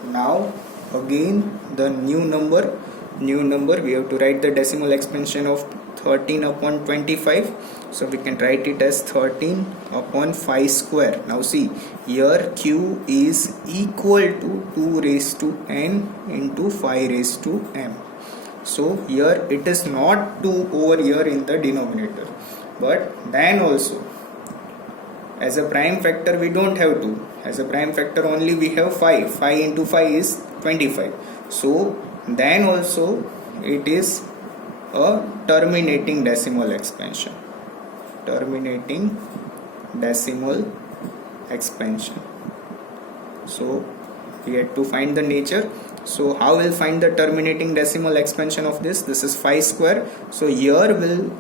Now again the new number, we have to write the decimal expansion of 13 upon 25. So we can write it as 13 upon 5 square. Now see, here q is equal to 2 raised to n into 5 raised to m. So here it is not 2 over here in the denominator, but then also as a prime factor we don't have 2. As a prime factor only we have 5. 5 into 5 is 25. So then also it is a terminating decimal expansion. Terminating decimal expansion. So we had to find the nature. So how we'll find the terminating decimal expansion of this? This is 5 square. So here we'll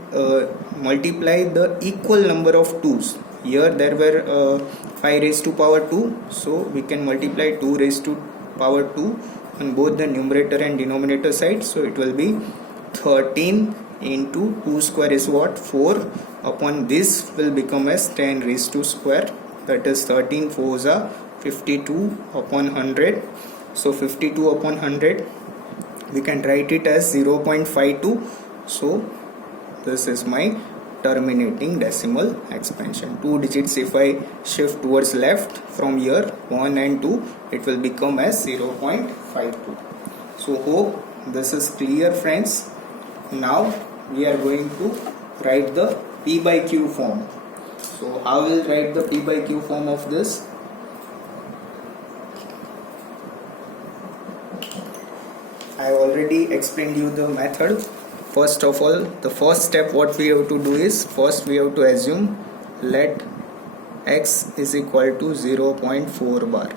multiply the equal number of 2's. Here there were 5 raised to power 2. So we can multiply 2 raised to power 2 on both the numerator and denominator side. So it will be 13 into 2 square is what? 4. Upon this will become as 10 raised to square. That is 13 4s are 52 upon 100. So 52 upon 100 we can write it as 0.52. So this is my terminating decimal expansion. 2 digits if I shift towards left from here 1 and 2, it will become as 0.52. So hope this is clear, friends. Now we are going to write the p by q form. So how will write the p by q form of this? I already explained you the method. First of all, the first step what we have to do is, first we have to assume let x is equal to 0.4 bar.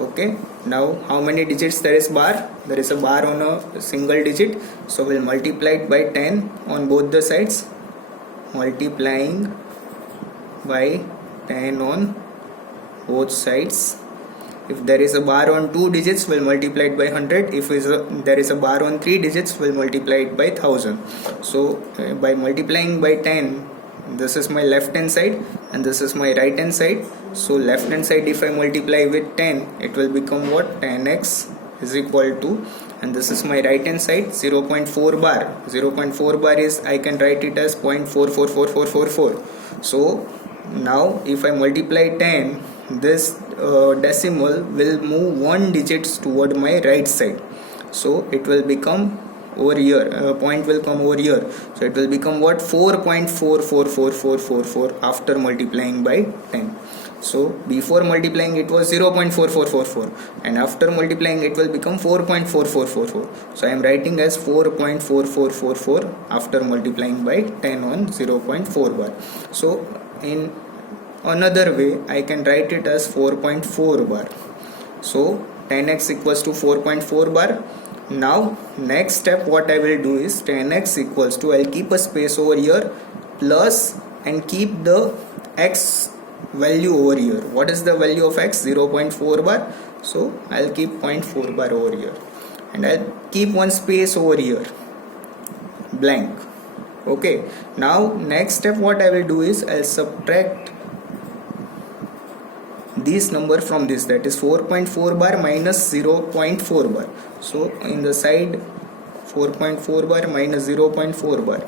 Okay, now how many digits there is bar? There is a bar on a single digit, so we'll multiply it by 10 on both the sides. Multiplying by 10 on both sides. If there is a bar on 2 digits, we'll multiply it by 100. If there is a bar on 3 digits, we'll multiply it by 1000. So by multiplying by 10, this is my left hand side and this is my right hand side. So left hand side if I multiply with 10, it will become what? 10x is equal to, and this is my right hand side, 0.4 bar. 0.4 bar is, I can write it as 0.444444. So now if I multiply 10, this decimal will move 1 digits toward my right side. So it will become over here, point will come over here. So it will become what? 4.444444 after multiplying by 10. So before multiplying it was 0.4444 and after multiplying it will become 4.4444. So I am writing as 4.4444 after multiplying by 10 on 0.4 bar. So in another way I can write it as 4.4 bar. So 10x equals to 4.4 bar. Now next step what I will do is 10x equals to, I'll keep a space over here plus and keep the x value over here. What is the value of x? 0.4 bar. So I'll keep 0.4 bar over here and I'll keep one space over here blank. Okay, now next step what I will do is I'll subtract this number from this, that is 4.4 bar minus 0.4 bar. So in the side 4.4 bar minus 0.4 bar,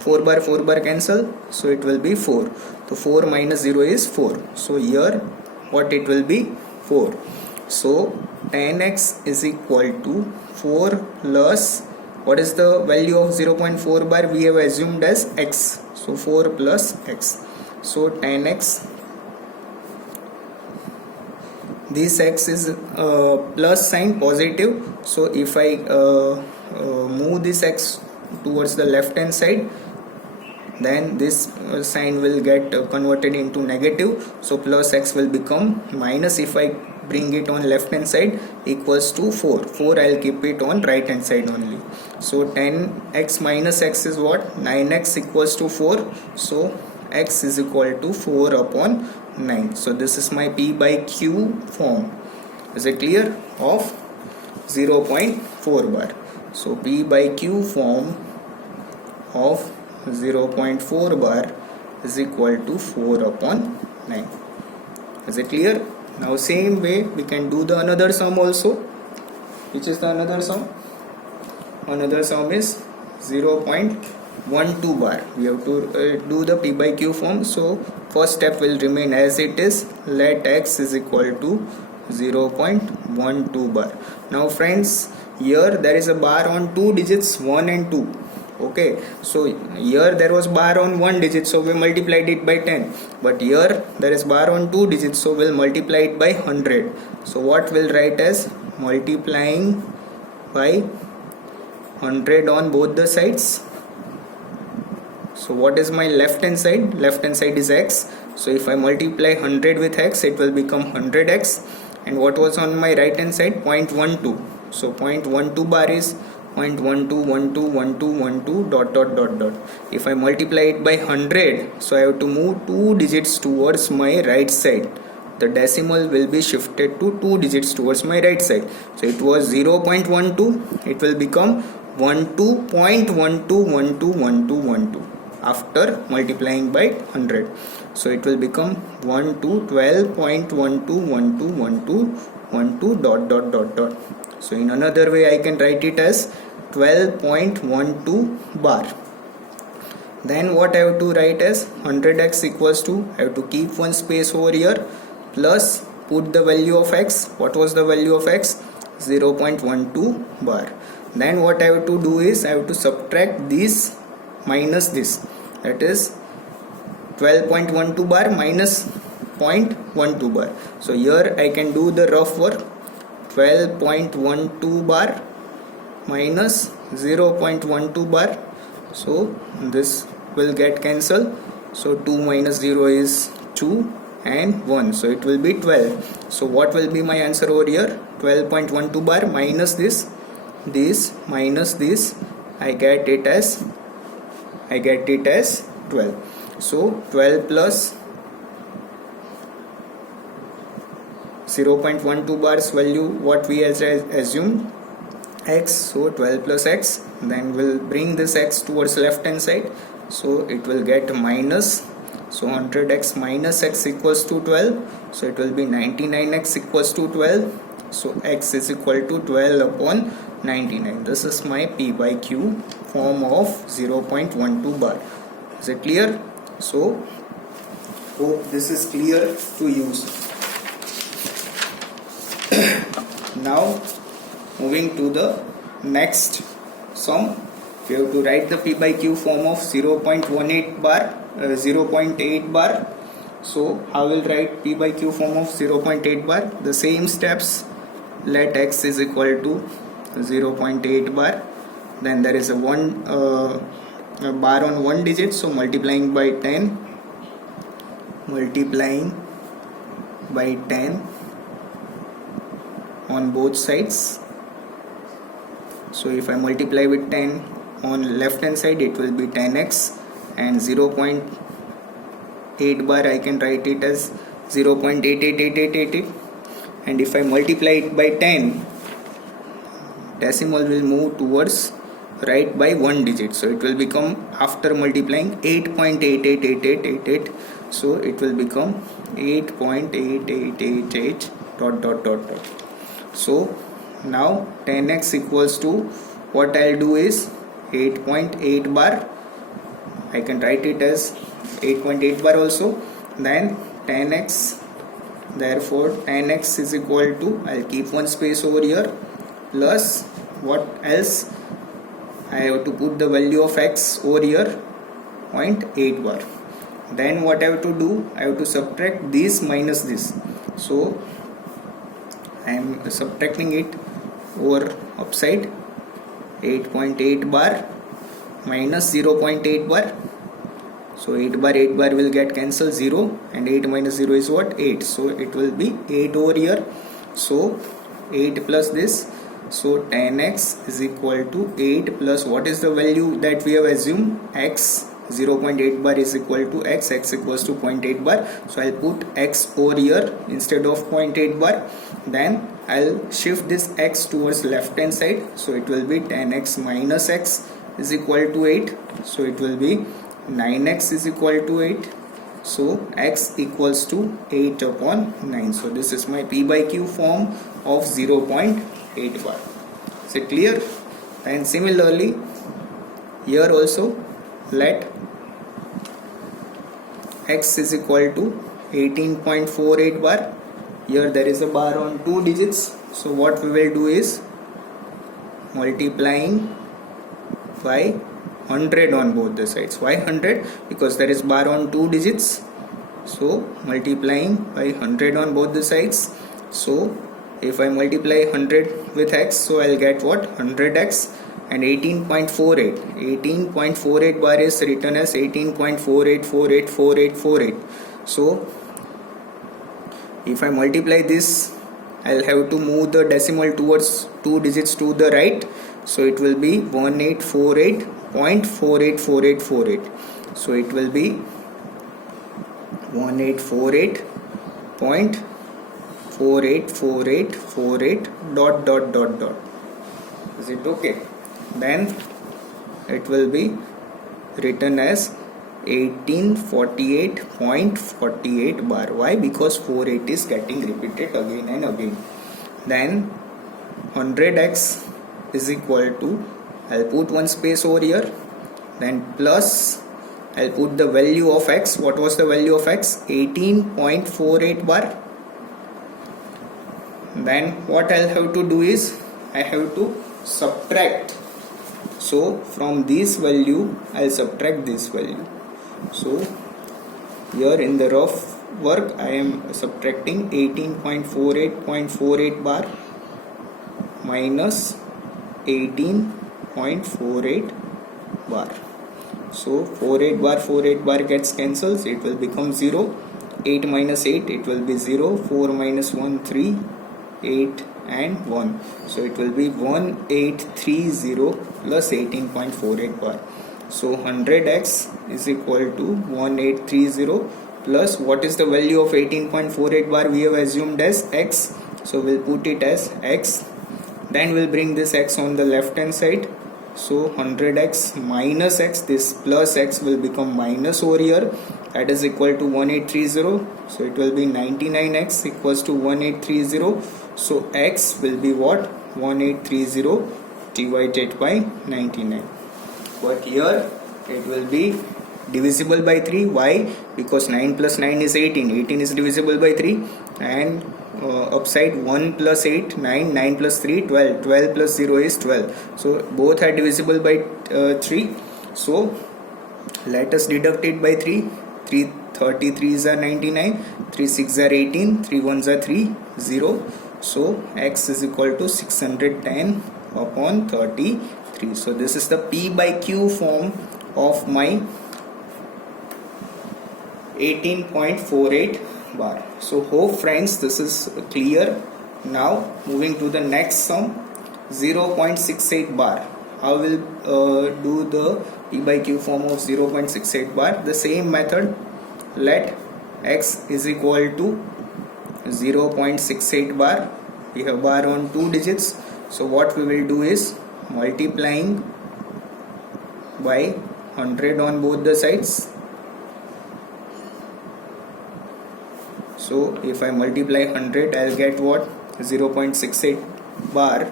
4 bar cancel, so it will be 4. So 4 minus 0 is 4. So here what it will be? 4. So 10x is equal to 4 plus, what is the value of 0.4 bar? We have assumed as x. So 4 plus x. So 10x, this x is plus sign positive. So if I move this x towards the left hand side, then this sign will get converted into negative. So plus x will become minus. If I bring it on left hand side, equals to 4. 4 I'll keep it on right hand side only. So 10x minus x is what? 9x equals to 4. So x is equal to 4 upon 9. So this is my p by q form. Is it clear? Of 0.4 bar. So p by q form of 0.4 bar is equal to 4 upon 9. Is it clear? Now same way we can do the another sum also. Which is the another sum? Another sum is 0.4 1 2 bar. We have to do the p by q form. So first step will remain as it is. Let x is equal to 0.12 bar. Now friends, here there is a bar on two digits 1 and 2. Okay, so here there was bar on one digit, so we multiplied it by 10, but here there is bar on two digits, so we'll multiply it by 100. So what we'll write as multiplying by 100 on both the sides. So what is my left hand side? Left hand side is x, so if I multiply 100 with x, it will become 100x. And what was on my right hand side? 0.12. So 0.12 bar is 0.12121212 dot dot dot dot. If I multiply it by 100, so I have to move two digits towards my right side. The decimal will be shifted to two digits towards my right side. So it was 0.12, it will become 12.12121212 after multiplying by 100. So it will become 1 to 12.12121212 dot dot dot dot. So in another way I can write it as 12.12 bar. Then what I have to write as 100x equals to, I have to keep one space over here, plus put the value of x. What was the value of x? 0.12 bar. Then what I have to do is I have to subtract this minus this, that is 12.12 bar minus 0.12 bar. So here I can do the rough work. 12.12 bar minus 0.12 bar, so this will get cancelled. So 2 minus 0 is 2 and 1, so it will be 12. So what will be my answer over here? 12.12 bar minus this minus this, I get it as 12. So 12 plus 0.12 bars value, what we assumed, x. So 12 plus x, then we'll bring this x towards left hand side, so it will get minus. So 100x minus x equals to 12, so it will be 99x equals to 12. So x is equal to 12 upon 99. This is my p by q form of 0.12 bar. Is it clear? So hope this is clear to use. Now moving to the next sum, we have to write the p by q form of 0.18 bar, 0.8 bar. So I will write p by q form of 0.8 bar. The same steps. Let x is equal to 0.8 bar. Then there is a bar on one digit, so multiplying by 10 on both sides. So if I multiply with 10 on left hand side, it will be 10x, and 0.8 bar I can write it as 0.888888, and if I multiply it by 10, decimal will move towards right by one digit, so it will become, after multiplying, 8.888888, so it will become 8.8888 dot dot dot dot. So now 10x equals to, what I'll do is 8.8 bar, I can write it as 8.8 bar also. Then 10x, therefore 10x is equal to, I'll keep one space over here, plus what else, I have to put the value of x over here, 0.8 bar. Then what I have to do, I have to subtract this minus this, so I am subtracting it over upside. 8.8 bar minus 0.8 bar, so 8 bar will get cancelled, 0, and 8 minus 0 is what? 8, so it will be 8 over here. So 8 plus this, so 10x is equal to 8 plus, what is the value that we have assumed? X. 0.8 bar is equal to x equals to 0.8 bar, so I'll put x over here instead of 0.8 bar. Then I'll shift this x towards left hand side, so it will be 10x minus x is equal to 8, so it will be 9x is equal to 8, so x equals to 8 upon 9. So this is my p by q form of 0.8 bar. Is it clear? And similarly here also let x is equal to 18.48 bar. Here there is a bar on 2 digits, so what we will do is multiplying by 100 on both the sides. Why 100? Because there is bar on 2 digits, so multiplying by 100 on both the sides. So if I multiply 100 with x, so I'll get what? 100x. And 18.48 bar is written as 18.48484848. So if I multiply this, I'll have to move the decimal towards 2 digits to the right, so it will be 1848.484848. so it will be 1848.484848 dot dot dot dot. Is it okay? Then it will be written as 1848.48 bar. Why? Because 48 is getting repeated again and again. Then 100x is equal to, I'll put one space over here, then plus, I'll put the value of x. What was the value of x? 18.48 bar. Then what I'll have to do is, I have to subtract. So from this value, I'll subtract this value. So here in the rough work, I am subtracting 18.48.48 bar minus 18.48 bar. So 48 bar gets cancelled, it will become 0. 8 minus 8, it will be 0. 4 minus 1, 3. 8 and 1. So it will be 1830 plus 18.48 bar. So 100x is equal to 1830 plus, what is the value of 18.48 bar? We have assumed as x. So we'll put it as x. Then we'll bring this x on the left hand side. So 100x minus x, this plus x will become minus over here. That is equal to 1830. So it will be 99x equals to 1830. So x will be what? 1830 divided by 99. But here it will be divisible by 3. Why? Because 9 plus 9 is 18. 18 is divisible by 3. And upside 1 plus 8, 9. 9 plus 3, 12. 12 plus 0 is 12. So both are divisible by 3. So let us deduct it by 3. 3 33s are 99. 3 6 are 18. 3 1s are 3. 0. So x is equal to 610 upon 33. So this is the P by Q form of my 18.48 bar. So hope friends this is clear. Now moving to the next sum, 0.68 bar. How will do the P by Q form of 0.68 bar? The same method. Let x is equal to 0.68 bar. We have bar on 2 digits. So what we will do is multiplying by 100 on both the sides. So if I multiply 100, I'll get what? 0.68 bar.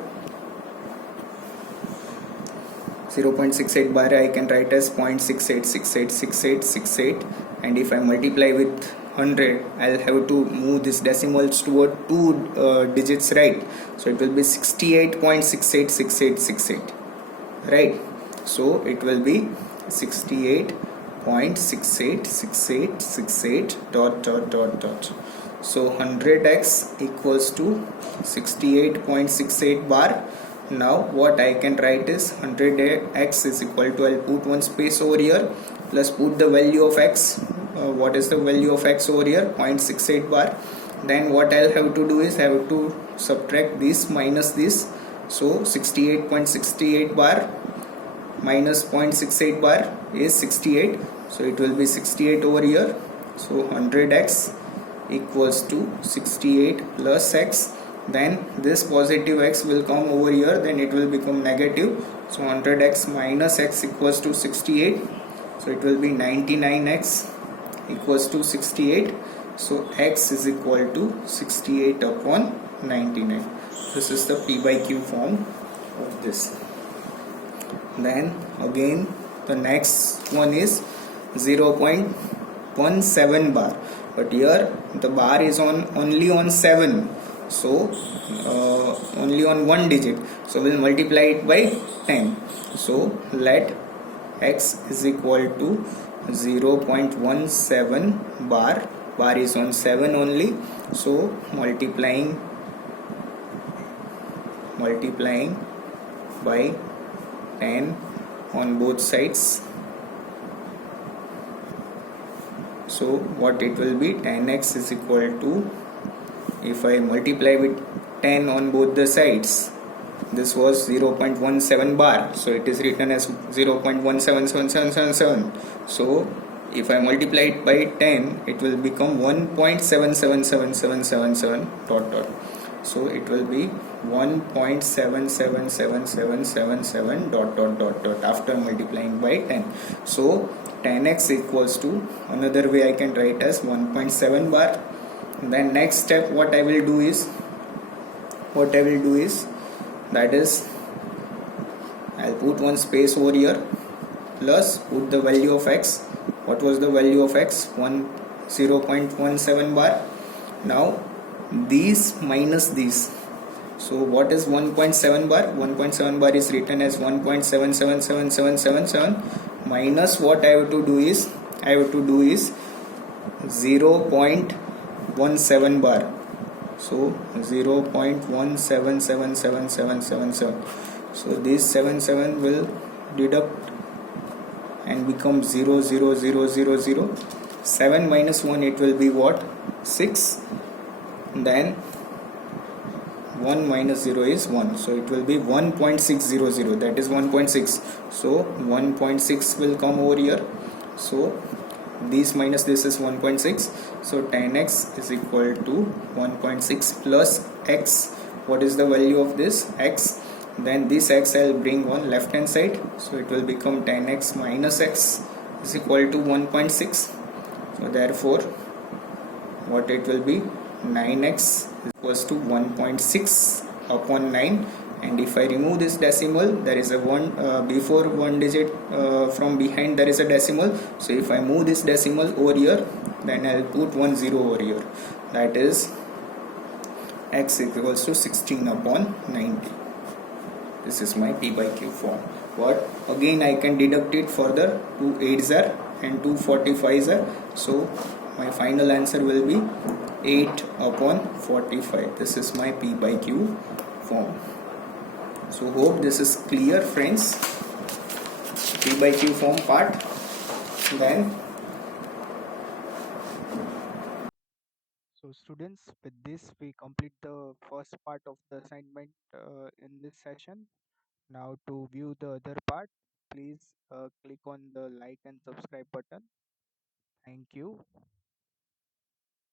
0.68 bar I can write as 0.68686868, and if I multiply with 100, I'll have to move this decimals toward 2 digits right. So it will be 68.686868, right? So it will be 68.686868 dot dot dot dot. So 100x equals to 68.68 bar. Now what I can write is 100x is equal to, I'll put one space over here, plus put the value of x. What is the value of x over here? 0.68 bar. Then what I'll have to do is I have to subtract this minus this. So 68.68 bar minus 0.68 bar is 68. So it will be 68 over here. So 100x equals to 68 plus x. Then this positive x will come over here, then it will become negative. So 100x minus x equals to 68. So it will be 99x equals to 68. So x is equal to 68 upon 99. This is the P by Q form of this. Then again the next one is 0.17 bar, but here the bar is on only on 7, so only on one digit, so we'll multiply it by 10. So let x is equal to 0.17 bar. Bar is on 7 only, so multiplying by 10 on both sides. So what it will be, 10x is equal to, if I multiply with 10 on both the sides, this was 0.17 bar, so it is written as 0.177777. So if I multiply it by 10, it will become 1.777777 dot dot. So it will be 1.777777 dot dot dot dot after multiplying by 10. So 10x equals to, another way I can write as 1.7 bar. Then next step what I will do is, that is, I'll put one space over here, plus put the value of x. What was the value of x? 0.17 bar. Now these minus these. So what is 1.7 bar? 1.7 bar is written as 1.777777 minus, what I have to do is 0.17 bar. So 0.17777777. So this 77 will deduct and become 0.00000. 7 minus 1, it will be what? 6. Then 1 minus 0 is 1, so it will be 1.600, that is 1.6. So 1.6 will come over here, so this minus this is 1.6. So 10x is equal to 1.6 plus x. What is the value of this? X. Then this x I'll bring on left hand side, so it will become 10x minus x is equal to 1.6. So therefore what it will be, 9x equals to 1.6 upon 9. And if I remove this decimal, there is a 1 before one digit, from behind there is a decimal, so if I move this decimal over here, then I'll put 1 0 over here, that is x equals to 16 upon 90. This is my p by q form. But again I can deduct it further, 2 8s are and 2 45s are, so my final answer will be 8 upon 45. This is my p by q form. So hope this is clear, friends. P by q form part. Then So students, with this we complete the first part of the assignment in this session. Now to view the other part, please click on the like and subscribe button. Thank you.